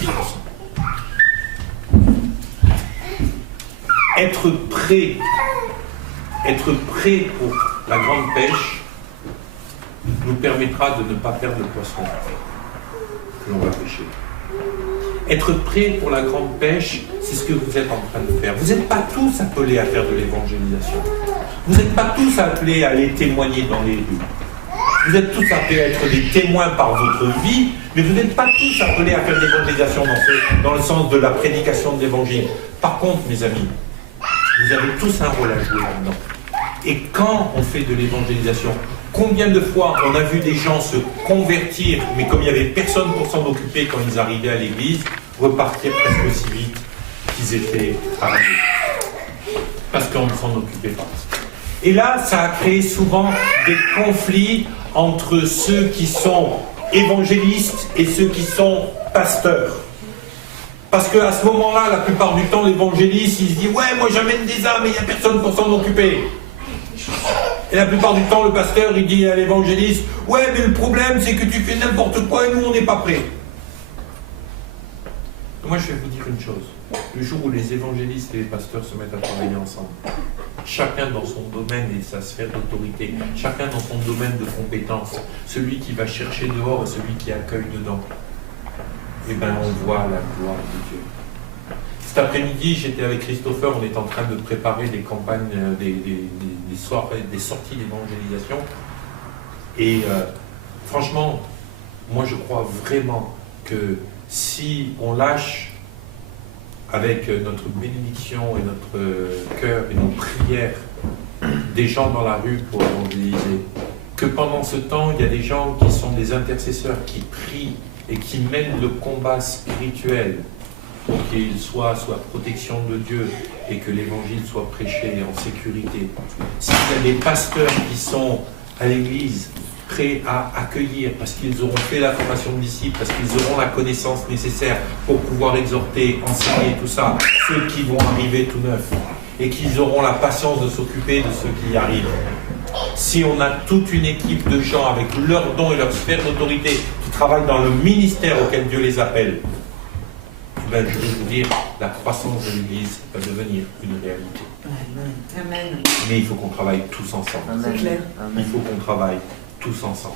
poisson. Être prêt pour la grande pêche nous permettra de ne pas perdre le poisson que l'on va pêcher. Être prêt pour la grande pêche, c'est ce que vous êtes en train de faire. Vous n'êtes pas tous appelés à faire de l'évangélisation. Vous n'êtes pas tous appelés à aller témoigner dans les rues. Vous êtes tous appelés à être des témoins par votre vie, mais vous n'êtes pas tous appelés à faire de l'évangélisation dans le sens de la prédication de l'évangile. Par contre, mes amis, vous avez tous un rôle à jouer là-dedans. Et quand on fait de l'évangélisation, combien de fois on a vu des gens se convertir, mais comme il n'y avait personne pour s'en occuper quand ils arrivaient à l'église, repartir presque aussi vite qu'ils étaient arrivés. Parce qu'on ne s'en occupait pas. Et là, ça a créé souvent des conflits entre ceux qui sont évangélistes et ceux qui sont pasteurs. Parce qu'à ce moment-là, la plupart du temps, l'évangéliste, il se dit « Ouais, moi j'amène des âmes, mais il n'y a personne pour s'en occuper. » Et la plupart du temps, le pasteur, il dit à l'évangéliste « Ouais, mais le problème, c'est que tu fais n'importe quoi et nous, on n'est pas prêts. » Moi, je vais vous dire une chose. Le jour où les évangélistes et les pasteurs se mettent à travailler ensemble, chacun dans son domaine et sa sphère d'autorité, chacun dans son domaine de compétence, celui qui va chercher dehors et celui qui accueille dedans, eh bien, on voit la gloire de Dieu. Cet après-midi, j'étais avec Christopher, on est en train de préparer des campagnes, des sorties d'évangélisation. Et franchement, moi je crois vraiment que si on lâche avec notre bénédiction et notre cœur et nos prières des gens dans la rue pour évangéliser, que pendant ce temps, il y a des gens qui sont des intercesseurs, qui prient et qui mènent le combat spirituel pour qu'il soit sous la protection de Dieu et que l'évangile soit prêché en sécurité. S'il y a des pasteurs qui sont à l'église prêts à accueillir parce qu'ils auront fait la formation de disciples, parce qu'ils auront la connaissance nécessaire pour pouvoir exhorter, enseigner tout ça, ceux qui vont arriver tout neufs, et qu'ils auront la patience de s'occuper de ceux qui y arrivent. Si on a toute une équipe de gens avec leurs dons et leur sphère d'autorité qui travaillent dans le ministère auquel Dieu les appelle, ben, je vais vous dire, la croissance de l'Église va devenir une réalité. Amen. Mais il faut qu'on travaille tous ensemble. C'est clair. Il faut qu'on travaille tous ensemble.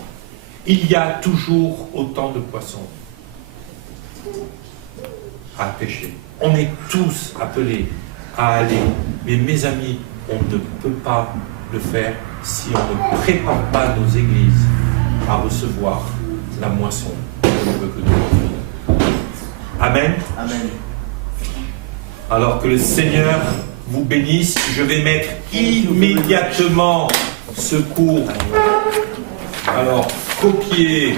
Il y a toujours autant de poissons à pêcher. On est tous appelés à aller. Mais mes amis, on ne peut pas le faire si on ne prépare pas nos églises à recevoir la moisson que Dieu veut que nous offrions. Amen. Amen. Alors que le Seigneur vous bénisse, je vais mettre immédiatement ce cours. Alors, copier.